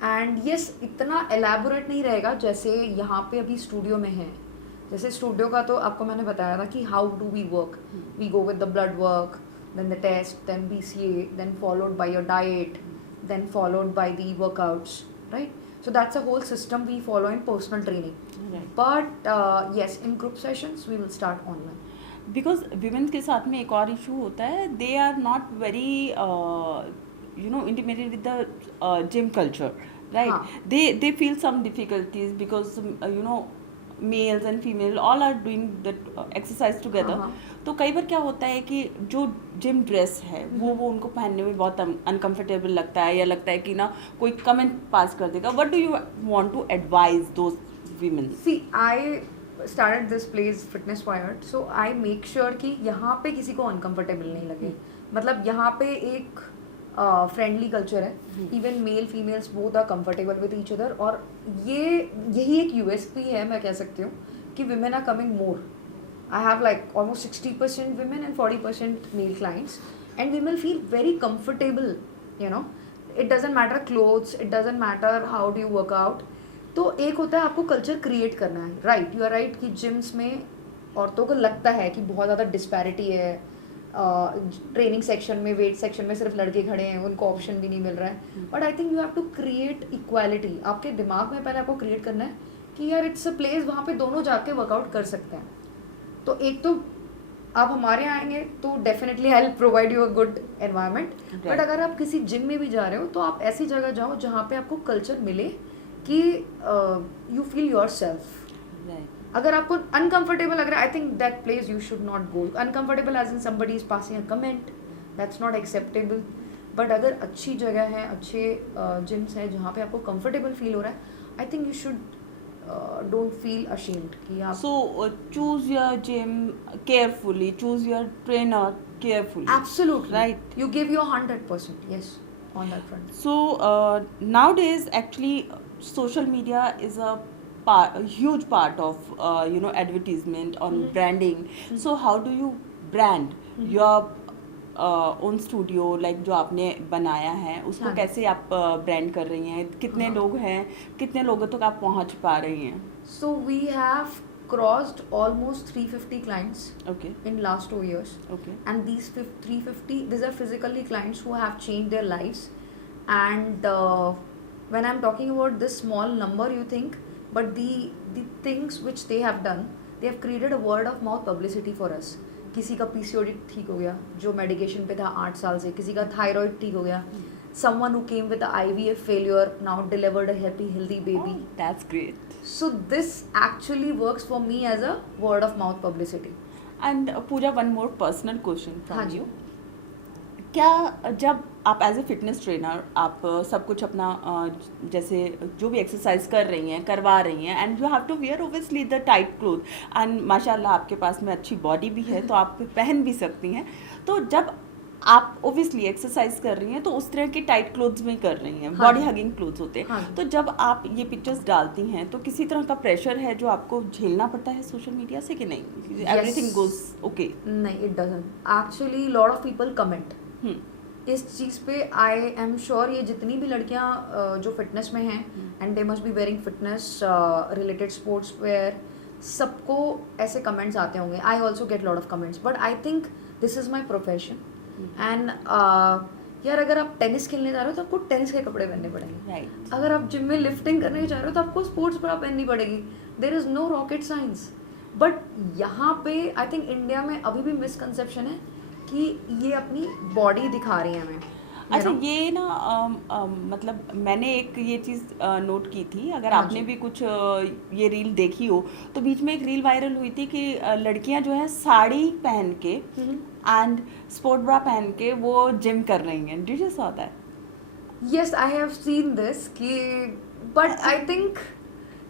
and yes, इतना एलैबोरेट नहीं रहेगा जैसे यहाँ पे अभी स्टूडियो में है। जैसे स्टूडियो का तो आपको मैंने बताया था कि how do we work, we go with the blood work, then the test, then BCA, then followed by your diet, then followed by the workouts, right? So that's a whole system we follow in personal training. Right. But yes, in group sessions we will start online. Because women के साथ में एक और issue होता है, they are not very intimated with the gym culture, right? They feel some difficulties because males and female all are doing the exercise together. तो कई बार क्या होता है कि जो जिम ड्रेस है वो उनको पहनने में बहुत अनकंफर्टेबल लगता है, या लगता है कि ना कोई कमेंट पास कर देगा। What do you want to advise those women? See, I started this place Fitness Wired, so I make sure कि यहाँ पे किसी को अनकंफर्टेबल नहीं लगे। मतलब यहाँ पे एक फ्रेंडली कल्चर है, even male females both are comfortable with each other. और यही एक USP है, मैं कह सकती हूँ कि women are coming more. I have like almost 60% women and 40% male clients, and women feel very comfortable, you know. It doesn't matter clothes, it doesn't matter how do you work out. तो एक होता है आपको culture create करना है, right? You are right कि gyms में औरतों को लगता है कि बहुत ज़्यादा डिस्पैरिटी है, ट्रेनिंग सेक्शन में, वेट सेक्शन में सिर्फ लड़के खड़े हैं, उनको ऑप्शन भी नहीं मिल रहा है। But I think you have to create equality. आपके दिमाग में पहले आपको क्रिएट करना है कि यार इट्स अ प्लेस वहाँ पे दोनों जाके वर्कआउट कर सकते हैं। तो एक तो आप हमारे यहाँ आएंगे तो definitely I will provide you a good environment, but अगर आप किसी जिम में भी जा रहे हो तो आप ऐसी जगह जाओ जहाँ पे आपको कल्चर मिले कि यू फील योर सेल्फ। अगर आपको अनकंफर्टेबल लग रहा है, I think that place you should not go. Uncomfortable as in somebody is passing a comment, that's not acceptable. But अगर अच्छी जगह है, अच्छे जिम्स हैं जहाँ पे आपको कंफर्टेबल फील हो रहा है, I think you should don't feel ashamed कि आप so choose your gym carefully, choose your trainer carefully. Absolutely, right? You give your 100%, yes, on that front. So nowadays actually social media is a huge part of advertisement on branding. So how do you brand, your own studio, like जो आपने बनाया है उसको हाँ। कैसे आप brand कर रही हैं, कितने हाँ। लोग हैं, कितने लोगों तक आप पहुंच पा रही हैं? So we have crossed almost 350 clients okay in last 2 years, okay and these 350, these are physically clients who have changed their lives. And when I'm talking about this small number, you think, but the things which they have done, they have created a word of mouth publicity for us. किसी का PCOD ठीक हो गया जो medication पे था 8 साल से, किसी का थायराइड ठीक हो गया, someone who came with a IVF failure now delivered a happy healthy baby. That's great. So this actually works for me as a word of mouth publicity. And Pooja, one more personal question हाँ from G. U. क्या जब आप as a fitness trainer आप सब कुछ अपना जैसे जो भी एक्सरसाइज कर रही हैं करवा रही हैं, and you have to wear obviously the tight cloth, and माशाल्लाह आपके पास में अच्छी बॉडी भी है तो आप पहन भी सकती हैं, तो जब आप ओबियसली एक्सरसाइज कर रही हैं तो उस तरह के टाइट क्लोथ्स में कर रही हैं, हाँ बॉडी जी. हगिंग क्लोथ्स होते हैं, हाँ. तो जब आप ये पिक्चर्स डालती हैं तो किसी तरह का प्रेशर है जो आपको झेलना पड़ता है सोशल मीडिया से कि नहीं, एवरीथिंग गोज ओके? नहीं, it doesn't. Actually, lot of people comment. इस चीज़ पे आई एम श्योर ये जितनी भी लड़कियां जो फिटनेस में हैं and they must be wearing fitness related sports wear, सबको ऐसे कमेंट्स आते होंगे. I also get lot of comments, but I think this is my profession. And यार अगर आप टेनिस खेलने जा रहे हो तो आपको टेनिस के कपड़े पहनने पड़ेंगे. राइट. अगर आप जिम में लिफ्टिंग करने जा रहे हो तो आपको स्पोर्ट्स ब्रा पहननी पड़ेगी. There is no rocket science. But यहाँ पे आई थिंक इंडिया में अभी भी मिसकंसेप्शन है कि ये अपनी बॉडी दिखा रही है हमें. अच्छा, ये ना मतलब मैंने एक ये चीज़ नोट की थी, अगर हाँ आपने जी. भी कुछ ये रील देखी हो तो बीच में एक रील वायरल हुई थी कि लड़कियां जो है साड़ी पहन के एंड स्पोर्ट ब्रा पहन के वो जिम कर रही हैं. Did you saw that? Yes, I have seen this कि बट आई थिंक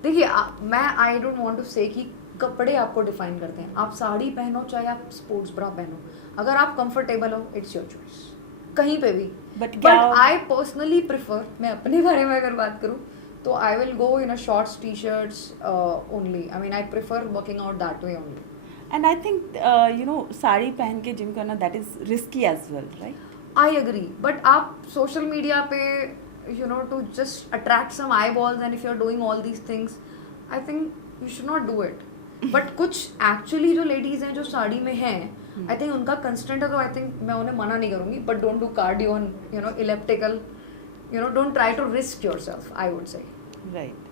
देखिए मैं आई डोंट वांट टू से कि कपड़े आपको डिफाइन करते हैं. आप साड़ी पहनो चाहे आप स्पोर्ट्स ब्रा पहनो, अगर आप कंफर्टेबल हो इट्स योर चॉइस कहीं पे भी. But but I personally prefer, मैं अपने बारे में अगर बात करूँ तो I will go in a shorts T shirts only. I mean I prefer working out that way only. And I think you know sari पहन के जिम करना that is risky as well, right? I agree, but आप social media पे you know to just attract some eyeballs and if you are doing all these things, I think you should not do it. But कुछ actually जो ladies हैं जो साड़ी में हैं, I think उनका constant है तो आई थिंक मैं उन्हें मना नहीं करूँगी. But don't do cardio you know elliptical, you know don't try to risk yourself, I would say. Right.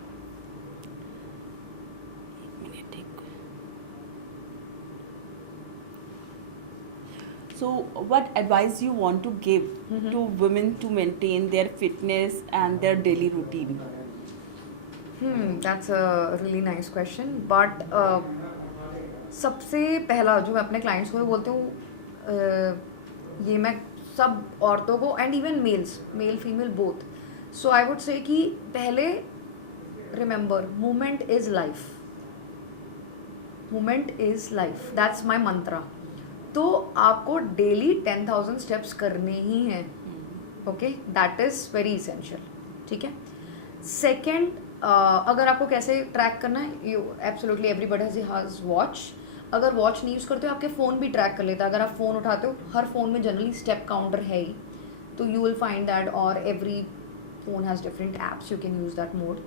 So what advice you want to give to women to maintain their fitness and their daily routine? That's a really nice question. But सबसे पहला जो मैं अपने clients को बोलती हूँ, ये मैं सब औरतों को and even males, male female both, so I would say कि पहले remember movement is life. Movement is life, that's my mantra. तो आपको डेली 10,000 स्टेप्स करने ही हैं. Okay, that is very essential. ठीक है. सेकेंड, अगर आपको कैसे ट्रैक करना है, you absolutely everybody has watch. अगर वॉच नहीं यूज़ करते हो आपके फ़ोन भी ट्रैक कर लेता है. अगर आप फ़ोन उठाते हो, हर फ़ोन में जनरली स्टेप काउंटर है ही, तो यू विल फाइंड दैट, और every phone has different apps, you can use that mode.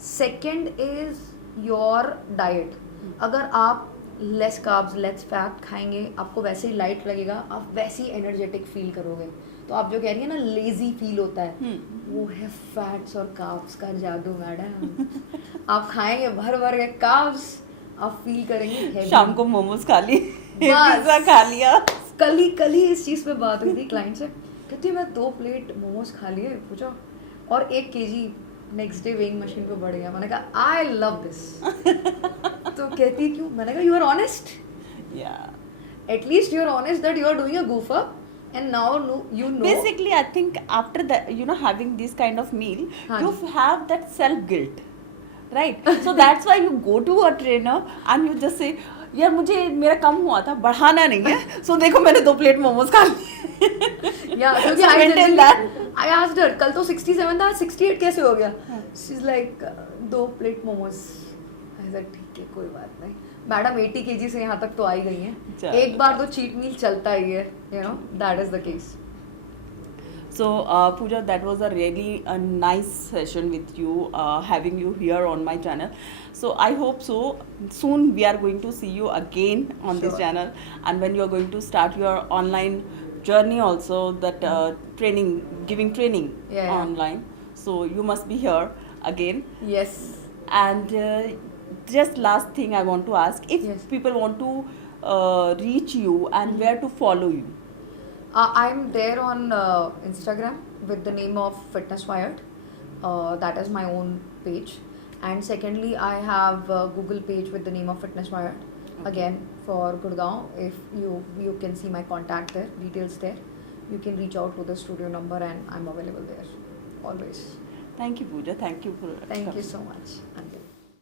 Second is your diet. अगर आप लेस कार्ब्स लेस फैट खाएंगे, आपको वैसे ही लाइट लगेगा, आप वैसे ही एनर्जेटिक फील करोगे. तो आप जो कह रही है ना लेजी फील होता है, वो है फैट्स और कार्ब्स का जादू मैडम. आप खाएंगे भर भर के कार्ब्स, आप फील करेंगे heavy. शाम को मोमोज खा लिए, पिज्जा खा लिया. कल ही इस चीज़ पे बात हुई थी क्लाइंट से, कहती मैं 2 प्लेट मोमोज खा लिए पूछा, और 1 kg next day weighing machine पे बढ़ गया. मैंने कहा आई लव दिस. तो कहती क्यों? मैंने कहा you are honest. At least you are honest that you are doing a goof up, and now you know. Basically, I think after that, you know, having this kind of meal, हाँ you जी. have that self guilt, right? So that's why you go to a trainer and you just say, यार मुझे मेरा कम हुआ था, बढ़ाना नहीं है, so देखो मैंने 2 प्लेट मोमोज खा लिए. या क्योंकि So maintain that. I asked her, कल तो 67 था, 68 कैसे हो गया? She is like 2 plate momos. I said, ठीक है कोई बात नहीं मैडम 80 kg से यहाँ तक तो आई गई हैं चलो। एक बार तो चीट मील चलता ही है you know that is the case. So, Pooja, that was a really a nice session with you, having you here on my channel. So, I hope so. Soon we are going to see you again on this Sure. channel, and when you are going to start your online journey, also that training, giving training Yeah. online. So, you must be here again. Yes. And just last thing I want to ask: if Yes. people want to reach you and where to follow you. I'm there on Instagram with the name of Fitness Wired. That is my own page. And secondly, I have a Google page with the name of Fitness Wired. Okay. Again, for Gurgaon, if you can see my contact there, details there. You can reach out to the studio number and I'm available there always. Thank you, Pooja. Thank you for Thank you coming. so much, Anjali.